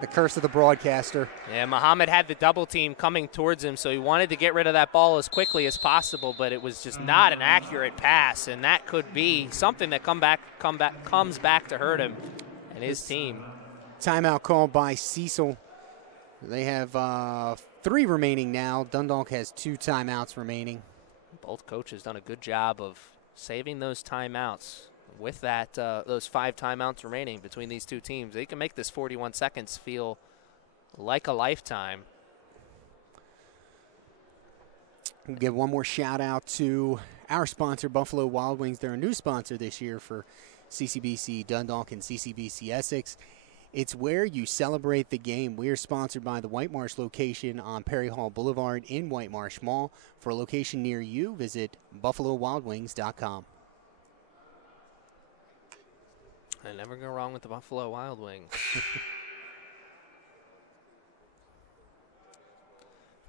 The curse of the broadcaster. Yeah, Muhammad had the double team coming towards him, so he wanted to get rid of that ball as quickly as possible, but it was just not an accurate pass, and that could be something that comes back to hurt him and his team. Timeout called by Cecil. They have 3 remaining now. Dundalk has 2 timeouts remaining. Both coaches done a good job of saving those timeouts. with that those 5 timeouts remaining between these two teams, they can make this 41 seconds feel like a lifetime. We'll give one more shout out to our sponsor, Buffalo Wild Wings. They're a new sponsor this year for CCBC Dundalk and CCBC Essex. It's where you celebrate the game. We are sponsored by the White Marsh location on Perry Hall Boulevard in White Marsh Mall. For a location near you, visit buffalowildwings.com. I never go wrong with the Buffalo Wild Wings.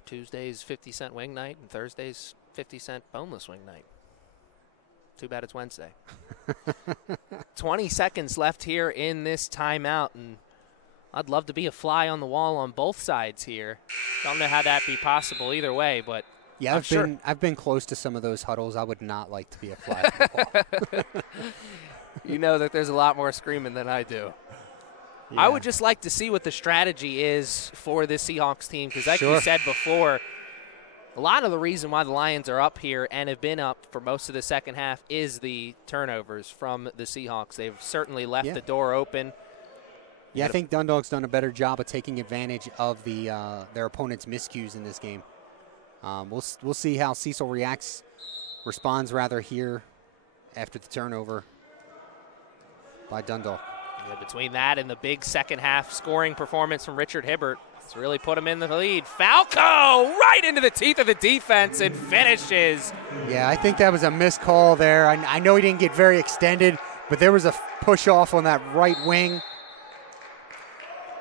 Tuesday's 50-cent wing night and Thursday's 50-cent boneless wing night. Too bad it's Wednesday. 20 seconds left here in this timeout, and I'd love to be a fly on the wall on both sides here. Don't know how that'd be possible either way, but yeah, I've been close to some of those huddles. I would not like to be a fly on the wall. You know that there's a lot more screaming than I do. Yeah. I would just like to see what the strategy is for this Seahawks team, because like you said before, a lot of the reason why the Lions are up here and have been up for most of the second half is the turnovers from the Seahawks. They've certainly left the door open. Yeah, I think Dundalk's done a better job of taking advantage of their opponent's miscues in this game. We'll see how Cecil responds here after the turnover by Dundalk. Yeah, between that and the big second half scoring performance from Richard Hibbert, it's really put him in the lead. Falco right into the teeth of the defense and finishes. Yeah, I think that was a missed call there. I know he didn't get very extended, but there was a push off on that right wing.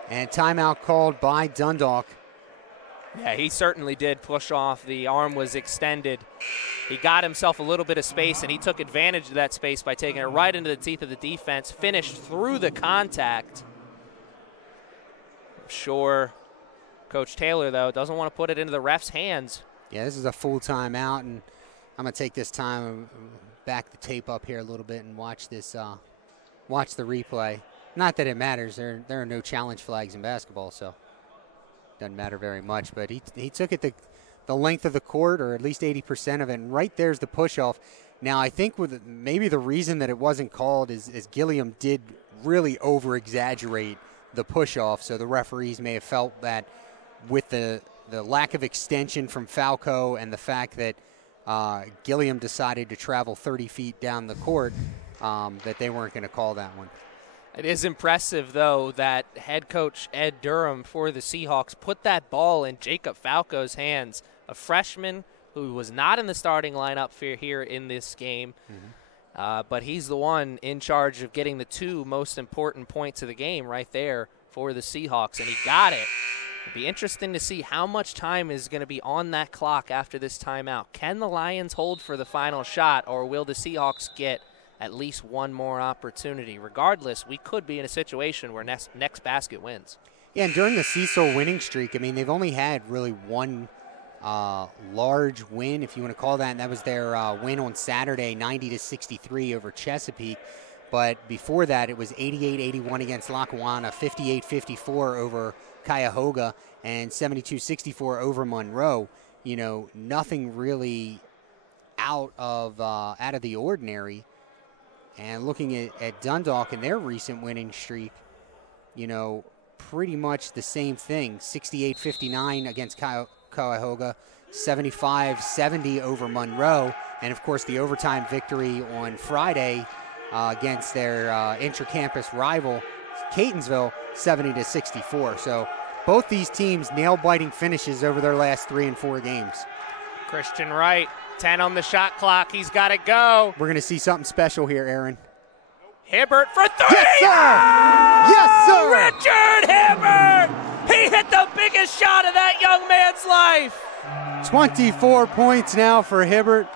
And timeout called by Dundalk. Yeah, he certainly did push off. The arm was extended. He got himself a little bit of space, and he took advantage of that space by taking it right into the teeth of the defense, finished through the contact. I'm sure Coach Taylor, though, doesn't want to put it into the ref's hands. Yeah, this is a full timeout, and I'm going to take this time and back the tape up here a little bit and watch this, watch the replay. Not that it matters. There are no challenge flags in basketball, so doesn't matter very much. But he took it the length of the court, or at least 80% of it, and right there's the push-off. Now, I think maybe the reason that it wasn't called is Gilliam did really over-exaggerate the push-off, so the referees may have felt that with the lack of extension from Falco and the fact that Gilliam decided to travel 30 feet down the court, that they weren't going to call that one. It is impressive, though, that head coach Ed Durham for the Seahawks put that ball in Jacob Falco's hands, a freshman who was not in the starting lineup for here in this game. Mm-hmm. But he's the one in charge of getting the 2 most important points of the game right there for the Seahawks, and he got it. It'll be interesting to see how much time is going to be on that clock after this timeout. Can the Lions hold for the final shot, or will the Seahawks get at least one more opportunity? Regardless, we could be in a situation where next basket wins. Yeah, and during the Cecil winning streak, I mean, they've only had really one large win, if you want to call that, and that was their win on Saturday, 90-63 over Chesapeake. But before that, it was 88-81 against Lackawanna, 58-54 over Cuyahoga, and 72-64 over Monroe. You know, nothing really out of the ordinary. And looking at Dundalk and their recent winning streak, you know, pretty much the same thing. 68-59 against Cuyahoga, 75-70 over Monroe, and, of course, the overtime victory on Friday against their intra-campus rival, Catonsville, 70-64. So both these teams nail-biting finishes over their last 3 and 4 games. Christian Wright, 10 on the shot clock. He's got to go. We're going to see something special here, Aaron. Hibbert for 3. Yes, sir! Yes, sir! Richard Hibbert! He hit the biggest shot of that young man's life. 24 points now for Hibbert.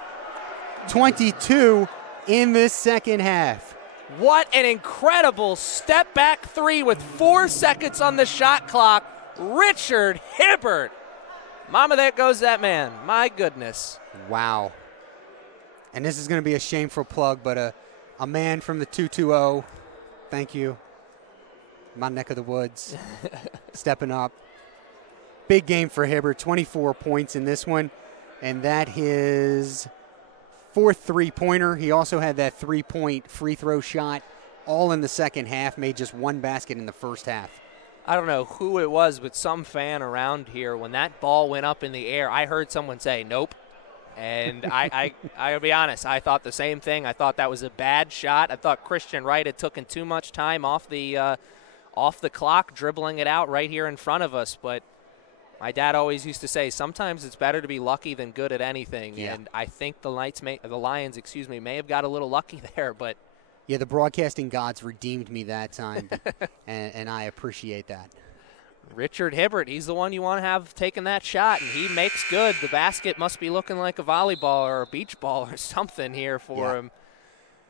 22 in this second half. What an incredible step-back 3 with 4 seconds on the shot clock. Richard Hibbert. Mama, there goes that man. My goodness. Wow. And this is going to be a shameful plug, but a man from the 220, thank you, my neck of the woods, stepping up. Big game for Hibbert, 24 points in this one, and that his fourth three-pointer. He also had that three-point free throw shot all in the second half, made just one basket in the first half. I don't know who it was, but some fan around here, when that ball went up in the air, I heard someone say, nope. And I'll be honest, I thought the same thing. I thought that was a bad shot. I thought Christian Wright had taken too much time off the clock, dribbling it out right here in front of us. But my dad always used to say, sometimes it's better to be lucky than good at anything. Yeah. And I think the Lions may have got a little lucky there, but yeah, the broadcasting gods redeemed me that time, and I appreciate that. Richard Hibbert, he's the one you want to have taking that shot, and he makes good. The basket must be looking like a volleyball or a beach ball or something here for him.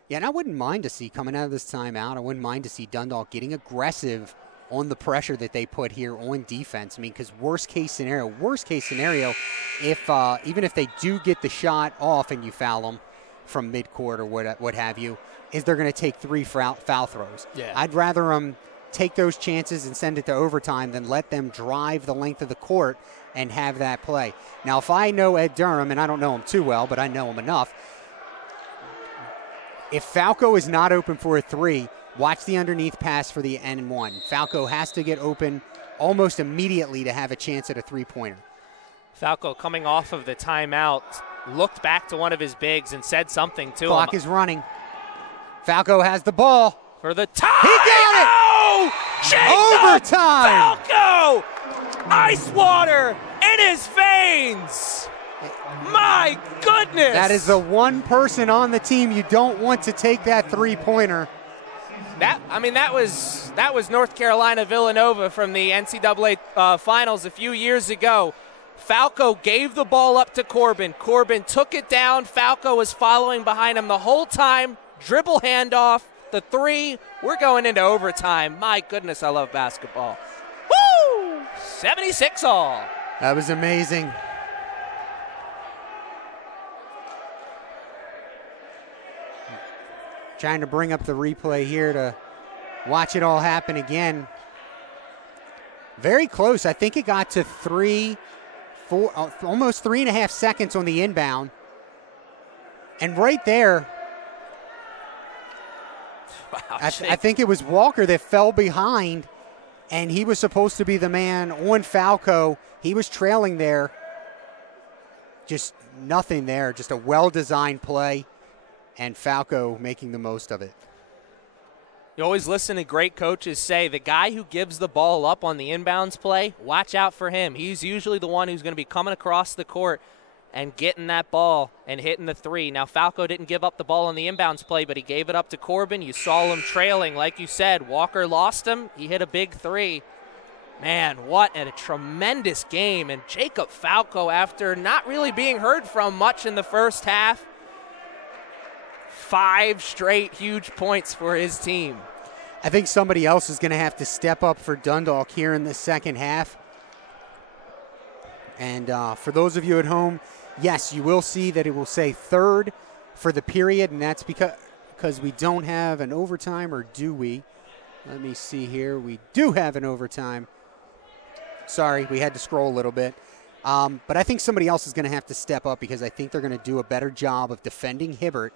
Yeah, and I wouldn't mind to see, coming out of this timeout, I wouldn't mind to see Dundalk getting aggressive on the pressure that they put here on defense. I mean, because worst case scenario, if even if they do get the shot off and you foul them from midcourt or what have you, is they're going to take 3 foul throws. Yeah. I'd rather them take those chances and send it to overtime than let them drive the length of the court and have that play. Now, if I know Ed Durham, and I don't know him too well, but I know him enough, if Falco is not open for a 3, watch the underneath pass for the N1. Falco has to get open almost immediately to have a chance at a 3-pointer. Falco, coming off of the timeout, looked back to one of his bigs and said something to him. Clock is running. Falco has the ball. For the tie! He got it! Oh! Jacob Overtime! Falco! Ice water in his veins! My goodness! That is the one person on the team you don't want to take that 3-pointer. That was North Carolina Villanova from the NCAA finals a few years ago. Falco gave the ball up to Corbin. Corbin took it down. Falco was following behind him the whole time. Dribble handoff, the 3. We're going into overtime. My goodness, I love basketball. Woo! 76 all. That was amazing. Trying to bring up the replay here to watch it all happen again. Very close. I think it got to 4, almost 3.5 seconds on the inbound. And right there, Wow, I think it was Walker that fell behind, and he was supposed to be the man on Falco. He was trailing there. Just nothing there. Just a well-designed play, and Falco making the most of it. You always listen to great coaches say the guy who gives the ball up on the inbounds play, watch out for him. He's usually the one who's going to be coming across the court and getting that ball and hitting the 3. Now, Falco didn't give up the ball on the inbounds play, but he gave it up to Corbin. You saw him trailing. Like you said, Walker lost him. He hit a big 3. Man, what a tremendous game. And Jacob Falco, after not really being heard from much in the first half, 5 straight huge points for his team. I think somebody else is going to have to step up for Dundalk here in the second half. And for those of you at home, yes, you will see that it will say 3rd for the period, and that's because we don't have an overtime, or do we? Let me see here. We do have an overtime. Sorry, we had to scroll a little bit. But I think somebody else is going to have to step up because I think they're going to do a better job of defending Hibbert.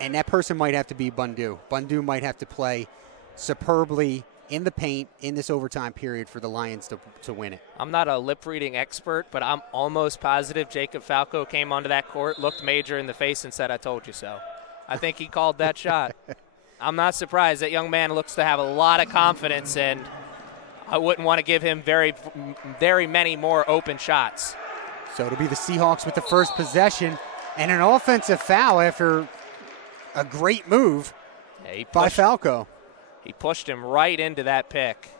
And that person might have to be Bundu. Bundu might have to play superbly in the paint in this overtime period for the Lions to win it. I'm not a lip-reading expert, but I'm almost positive Jacob Falco came onto that court, looked Major in the face, and said, "I told you so." I think he called that shot. I'm not surprised. That young man looks to have a lot of confidence, and I wouldn't want to give him very, very many more open shots. So it'll be the Seahawks with the first possession and an offensive foul after a great move by Falco. He pushed him right into that pick.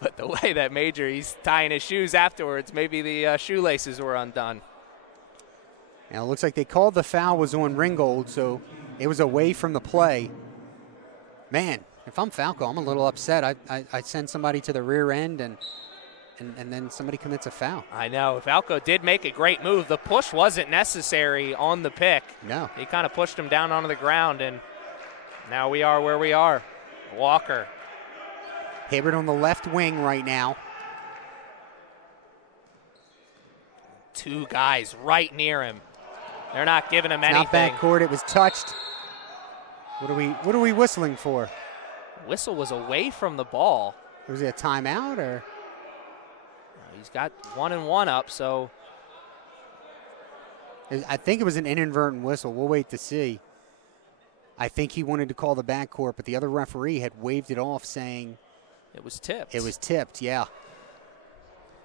But the way that Major, he's tying his shoes afterwards, maybe the shoelaces were undone. Now it looks like they called the foul was on Ringgold, so it was away from the play. Man, if I'm Falco, I'm a little upset. I send somebody to the rear end and then somebody commits a foul. I know. Falco did make a great move. The push wasn't necessary on the pick. No. He kind of pushed him down onto the ground, and now we are where we are. Walker. Hibbert on the left wing right now. two guys right near him. They're not giving him anything. Not backcourt. It was touched. What are we whistling for? Whistle was away from the ball. Was it a timeout or? He's got 1-1 up, so. I think it was an inadvertent whistle. We'll wait to see. I think he wanted to call the backcourt, but the other referee had waved it off, saying it was tipped. It was tipped, yeah.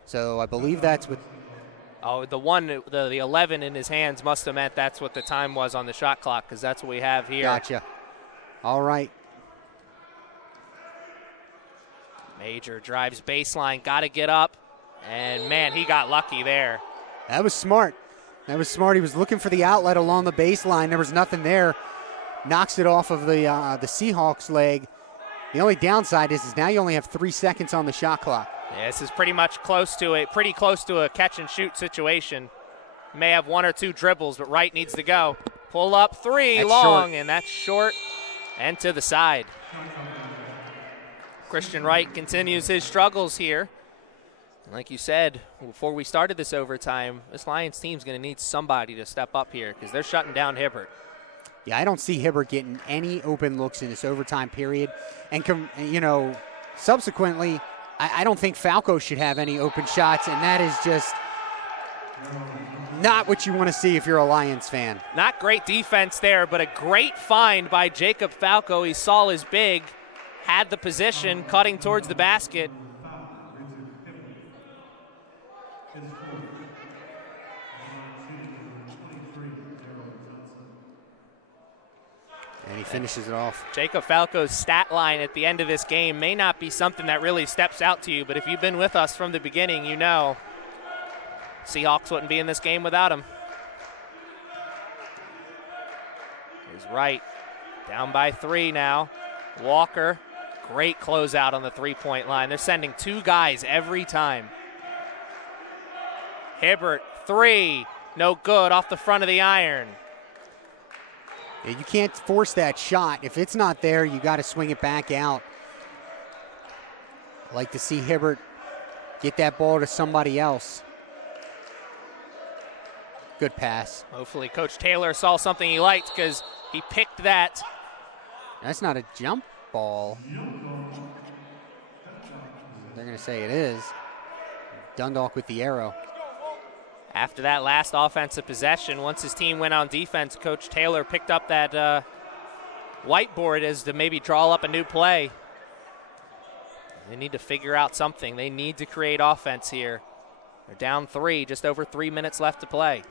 So I believe that's what. Oh, the 11 in his hands must have meant that's what the time was on the shot clock, because that's what we have here. Gotcha. All right. Major drives baseline, got to get up, and man, he got lucky there. That was smart. That was smart. He was looking for the outlet along the baseline. There was nothing there. Knocks it off of the Seahawks leg. The only downside is now you only have 3 seconds on the shot clock. Yeah, this is pretty close to a catch and shoot situation. May have 1 or 2 dribbles, but Wright needs to go. Pull up 3 that's long, short. And that's short and to the side. Christian Wright continues his struggles here. Like you said, before we started this overtime, this Lions team's going to need somebody to step up here because they're shutting down Hibbert. Yeah, I don't see Hibbert getting any open looks in this overtime period. And, subsequently, I don't think Falco should have any open shots, and that is just not what you want to see if you're a Lions fan. Not great defense there, but a great find by Jacob Falco. He saw his big, had the position, cutting towards the basket. And he finishes it off. Jacob Falco's stat line at the end of this game may not be something that really steps out to you, but if you've been with us from the beginning, you know Seahawks wouldn't be in this game without him. He's Wright, down by 3 now. Walker, great closeout on the three-point line. They're sending 2 guys every time. Hibbert, 3, no good, off the front of the iron. Yeah, you can't force that shot. If it's not there, you got to swing it back out. I'd like to see Hibbert get that ball to somebody else. Good pass. Hopefully Coach Taylor saw something he liked because he picked that. That's not a jump ball. They're going to say it is. Dundalk with the arrow. After that last offensive possession, once his team went on defense, Coach Taylor picked up that whiteboard as to maybe draw up a new play. They need to figure out something. They need to create offense here. They're down 3, just over 3 minutes left to play.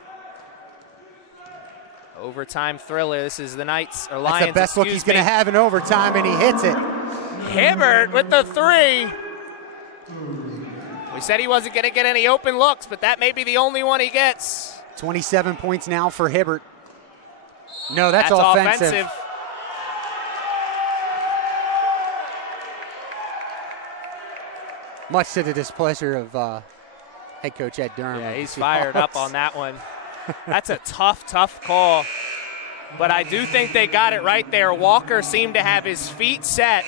Overtime thriller. This is the Lions. That's the best look he's going to have in overtime, and he hits it. Hibbert with the 3. We said he wasn't going to get any open looks, but that may be the only one he gets. 27 points now for Hibbert. No, that's offensive. Much to the displeasure of head coach Ed Durham. Yeah, he's fired up on that one. That's a tough call. But I do think they got it right there. Walker seemed to have his feet set.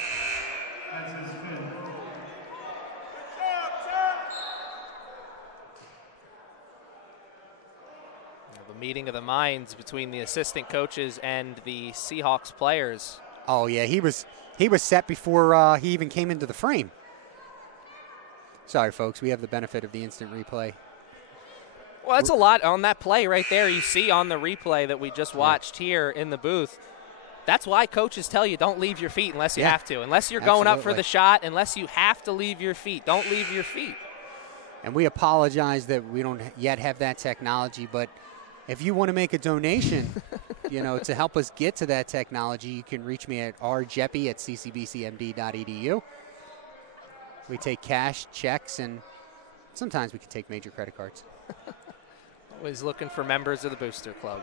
Meeting of the minds between the assistant coaches and the Seahawks players. Oh yeah, he was set before he even came into the frame. Sorry, folks, we have the benefit of the instant replay. Well, that's a lot on that play right there. You see on the replay that we just watched here in the booth. That's why coaches tell you don't leave your feet unless you have to. Unless you're going up for the shot, unless you have to leave your feet. Don't leave your feet. And we apologize that we don't yet have that technology, but if you want to make a donation, to help us get to that technology, you can reach me at rjeppy@ccbcmd.edu. We take cash, checks, and sometimes we can take major credit cards. Always looking for members of the Booster Club.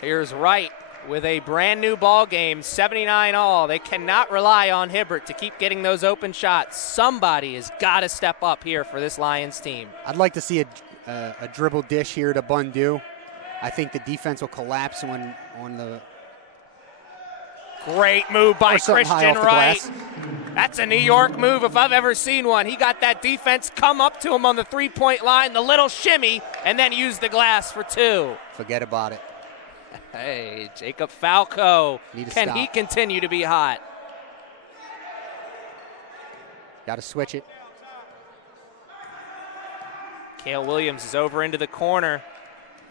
Here's Wright with a brand new ball game, 79 all. They cannot rely on Hibbert to keep getting those open shots. Somebody has got to step up here for this Lions team. I'd like to see a dribble dish here to Bundu. I think the defense will collapse on the great move by Christian Wright. That's a New York move if I've ever seen one. He got that defense come up to him on the three-point line, the little shimmy, and then use the glass for two. Forget about it. Hey, Jacob Falco. Can stop. he continue to be hot? Got to switch it. Cale Williams is over into the corner.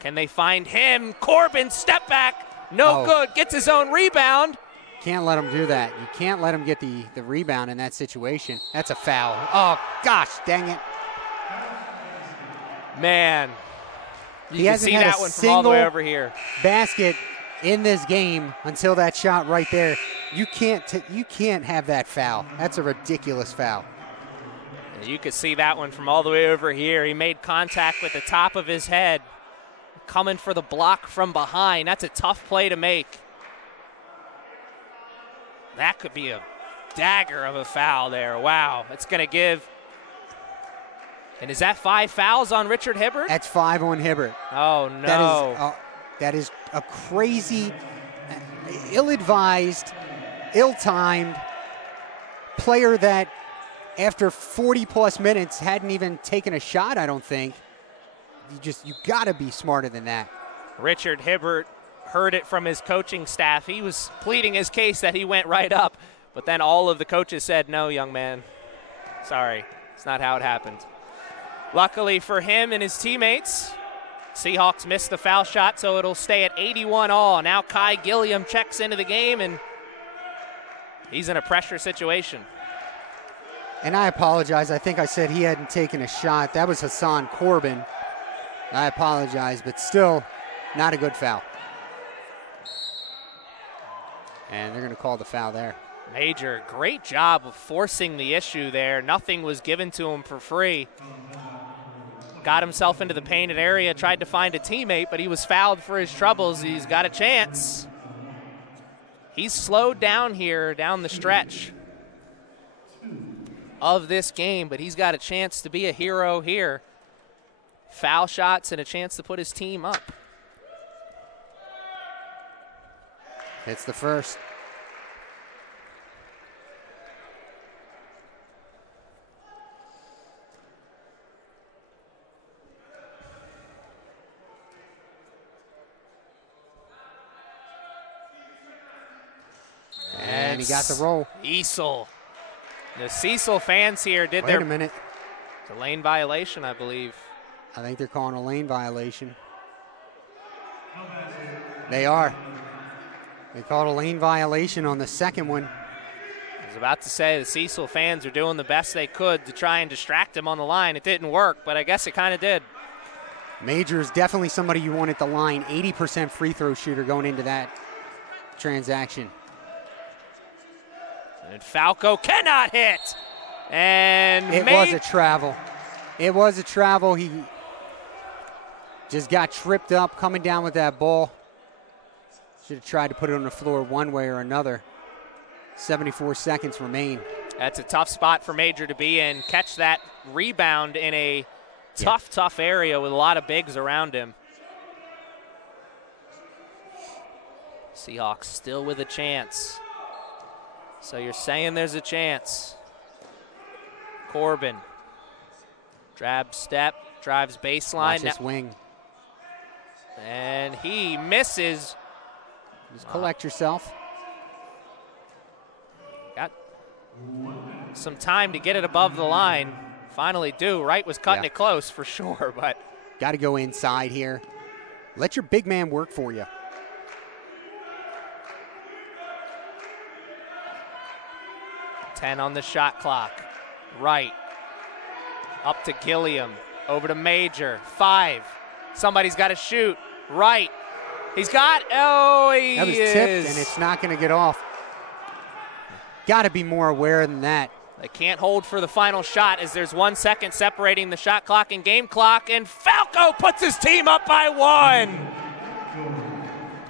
Can they find him? Corbin, step back. No good. Gets his own rebound. Can't let him do that. You can't let him get the rebound in that situation. That's a foul. Oh, gosh, dang it. Man. You He can hasn't see had that a one from all the way single over here. basket in this game until that shot right there. You can't have that foul. That's a ridiculous foul. You could see that one from all the way over here. He made contact with the top of his head. Coming for the block from behind. That's a tough play to make. That could be a dagger of a foul there. Wow. It's going to give. And is that 5 fouls on Richard Hibbert? That's 5 on Hibbert. Oh, no. That is a crazy, ill-advised, ill-timed player that after 40-plus minutes hadn't even taken a shot, I don't think. You got to be smarter than that. Richard Hibbert heard it from his coaching staff. He was pleading his case that he went right up, but then all of the coaches said, no, young man. Sorry, it's not how it happened. Luckily for him and his teammates, Seahawks missed the foul shot, so it'll stay at 81 all. Now Kai Gilliam checks into the game, and he's in a pressure situation. And I apologize. I think I said he hadn't taken a shot. That was Hassan Corbin. I apologize, but still not a good foul. And they're going to call the foul there. Major, great job of forcing the issue there. Nothing was given to him for free. Got himself into the painted area, tried to find a teammate, but he was fouled for his troubles. He's got a chance. He's slowed down here down the stretch of this game, but he's got a chance to be a hero here. Foul shots and a chance to put his team up. It's the first. And he got the roll. Cecil. The Cecil fans here did Wait their a minute. It's a lane violation, I believe. I think they're calling a lane violation. They are. They called a lane violation on the second one. I was about to say the Cecil fans are doing the best they could to try and distract him on the line. It didn't work, but I guess it kind of did. Major is definitely somebody you want at the line. 80% free throw shooter going into that transaction. And Falco cannot hit. And it was a travel. It was a travel. He just got tripped up coming down with that ball. Should have tried to put it on the floor one way or another. 74 seconds remain. That's a tough spot for Major to be in. Catch that rebound in a tough area with a lot of bigs around him. Seahawks still with a chance. So you're saying there's a chance. Corbin. Drab step, drives baseline. Watch his wing. And he misses. Just collect yourself. Got some time to get it above the line. Finally do. Wright was cutting it close for sure, but. Got to go inside here. Let your big man work for you. Ten on the shot clock. Wright. Up to Gilliam. Over to Major. 5. Somebody's got to shoot. Wright. He's got. Oh, he That was tipped, and it's not going to get off. Got to be more aware than that. They can't hold for the final shot as there's 1 second separating the shot clock and game clock, and Falco puts his team up by 1.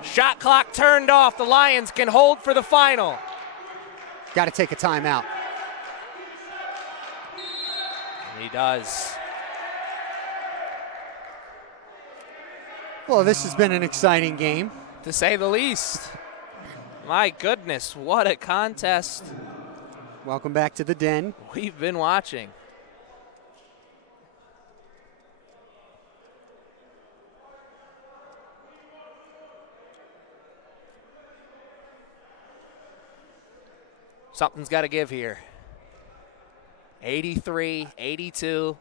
Shot clock turned off. The Lions can hold for the final. Got to take a timeout. And he does. Well, this has been an exciting game, to say the least. My goodness, what a contest. Welcome back to the den. We've been watching. Something's got to give here. 83, 82.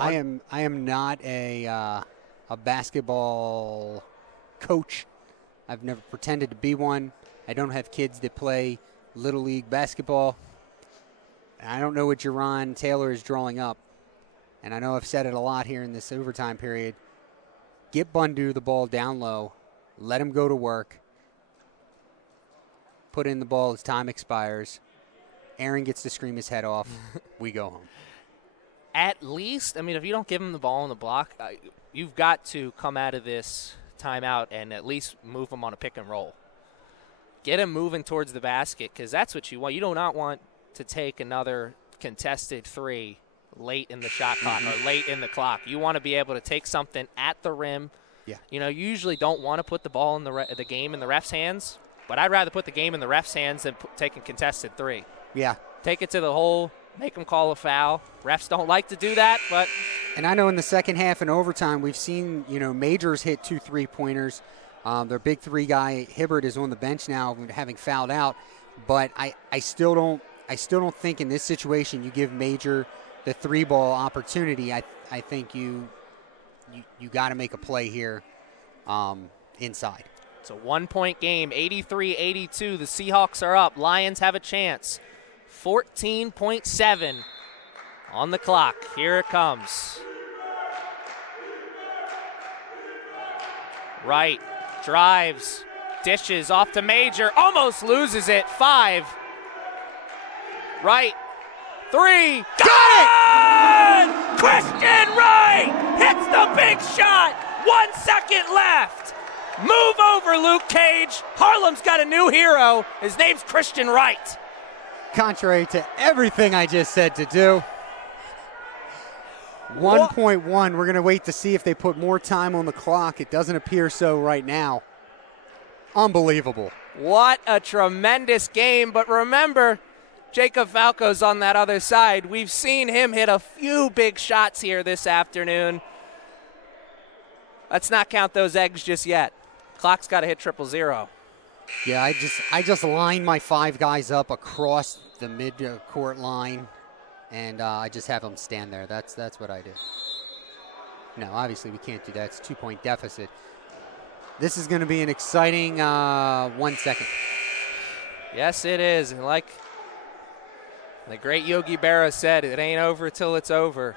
I am not a basketball coach. I've never pretended to be one. I don't have kids that play Little League basketball. I don't know what Jaron Taylor is drawing up. And I know I've said it a lot here in this overtime period. Get Bundu the ball down low. Let him go to work. Put in the ball as time expires. Aaron gets to scream his head off. We go home. At least, I mean, if you don't give him the ball on the block, you've got to come out of this timeout and at least move him on a pick and roll. Get him moving towards the basket because that's what you want. You do not want to take another contested three late in the shot clock or late in the clock. You want to be able to take something at the rim. Yeah. You know, you usually don't want to put the ball in the game in the ref's hands, but I'd rather put the game in the ref's hands than taking contested three. Yeah. Take it to the hole, make them call a foul. Refs don't like to do that, but. And I know in the second half and overtime, we've seen, Majors hit 2 3-pointers. Their big three guy, Hibbert, is on the bench now having fouled out. But I still don't think in this situation you give Major the 3-ball opportunity. I think you got to make a play here inside. It's a 1-point game, 83-82. The Seahawks are up. Lions have a chance. 14.7 on the clock. Here it comes. Right, drives, dishes off to Major, almost loses it. 5. Right, 3. Got it! Christian Wright hits the big shot. 1 second left. Move over, Luke Cage. Harlem's got a new hero. His name's Christian Wright. Contrary to everything I just said to do. 1.1. We're going to wait to see if they put more time on the clock. It doesn't appear so right now. Unbelievable. What a tremendous game. But remember, Jacob Falco's on that other side. We've seen him hit a few big shots here this afternoon. Let's not count those eggs just yet. Clock's got to hit 000. Yeah, I just lined my 5 guys up across the mid-court line, and I just have them stand there. That's what I did. No, obviously we can't do that. It's a 2-point deficit. This is going to be an exciting 1 second. Yes, it is. And like the great Yogi Berra said, it ain't over till it's over.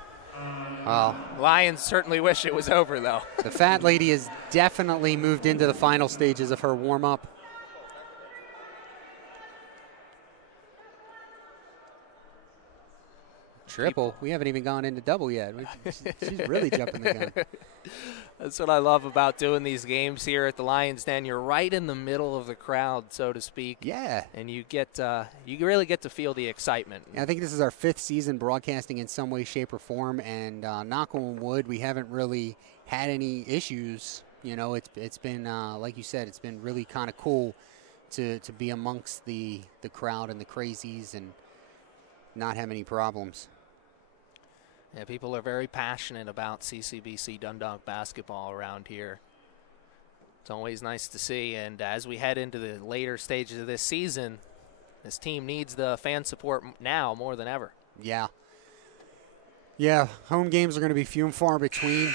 Well, Lions certainly wish it was over, though. The fat lady has definitely moved into the final stages of her warm-up. Triple. We haven't even gone into double yet. She's really jumping the gun. That's what I love about doing these games here at the Lions Den. You're right in the middle of the crowd, so to speak. Yeah. And you really get to feel the excitement. I think this is our 5th season broadcasting in some way, shape, or form, and knock on wood, we haven't really had any issues. It's been, like you said, it's been really kind of cool to be amongst the crowd and the crazies and not have any problems. Yeah, people are very passionate about CCBC Dundalk basketball around here. It's always nice to see, and as we head into the later stages of this season, this team needs the fan support now more than ever. Yeah. Yeah, home games are going to be few and far between.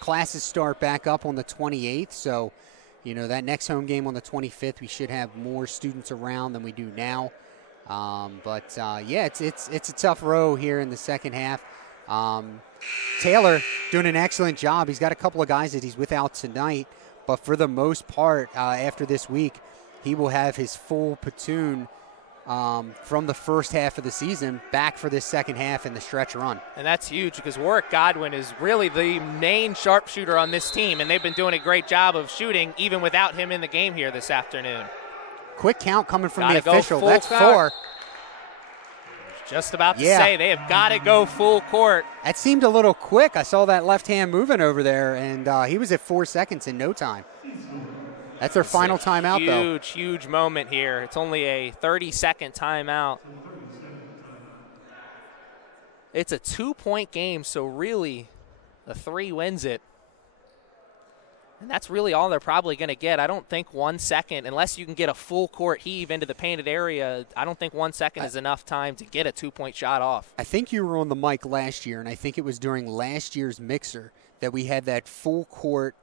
Classes start back up on the 28th, so, that next home game on the 25th, we should have more students around than we do now. It's a tough row here in the second half. Taylor doing an excellent job. He's got a couple of guys that he's without tonight, but for the most part, after this week, he will have his full platoon from the first half of the season back for this second half in the stretch run. And that's huge because Warwick Godwin is really the main sharpshooter on this team, and they've been doing a great job of shooting even without him in the game here this afternoon. Quick count coming from Gotta the official. That's court. 4. Just about to say they have got to go full court. That seemed a little quick. I saw that left hand moving over there, and he was at 4 seconds in no time. That's their final timeout, though. Huge moment here. It's only a 30-second timeout. It's a 2-point game, so really the 3 wins it. And that's really all they're probably going to get. I don't think 1 second, unless you can get a full court heave into the painted area, I don't think 1 second is enough time to get a 2-point shot off. I think you were on the mic last year, and I think it was during last year's mixer that we had that full court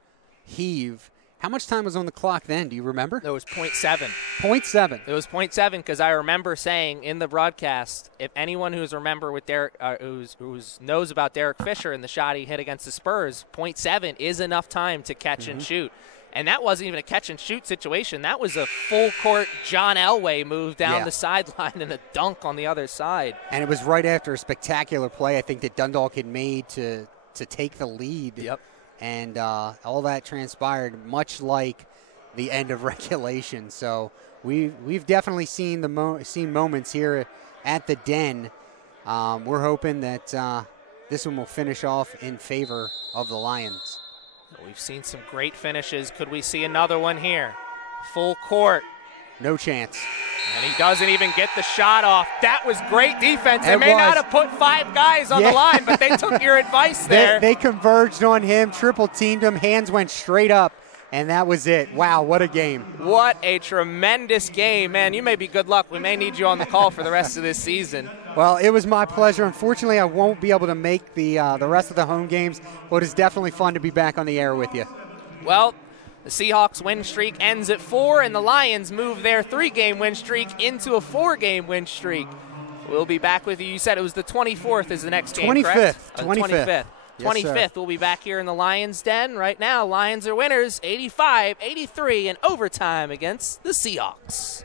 heave. How much time was on the clock then? Do you remember? It was 0.7. 0.7. It was 0.7 because I remember saying in the broadcast, if anyone who's remember with Derek, who's knows about Derek Fisher and the shot he hit against the Spurs, 0.7 is enough time to catch and shoot. And that wasn't even a catch and shoot situation. That was a full court John Elway move down the sideline and a dunk on the other side. And it was right after a spectacular play I think that Dundalk had made to take the lead. Yep. And all that transpired much like the end of regulation. So we've definitely seen seen moments here at the Den. We're hoping that this one will finish off in favor of the Lions. We've seen some great finishes. Could we see another one here? Full court. No chance. And he doesn't even get the shot off. That was great defense. They may not have put 5 guys on the line, but they took your advice there. They converged on him, triple teamed him, hands went straight up, and that was it. Wow, what a game. What a tremendous game. Man, you may be good luck. We may need you on the call for the rest of this season. Well, it was my pleasure. Unfortunately, I won't be able to make the rest of the home games, but it's definitely fun to be back on the air with you. Well, the Seahawks win streak ends at 4, and the Lions move their 3-game win streak into a 4-game win streak. We'll be back with you. You said it was the 24th is the next game, 25th. correct? 25th. Yes, 25th. We'll be back here in the Lions' Den. Right now, Lions are winners, 85-83 in overtime against the Seahawks.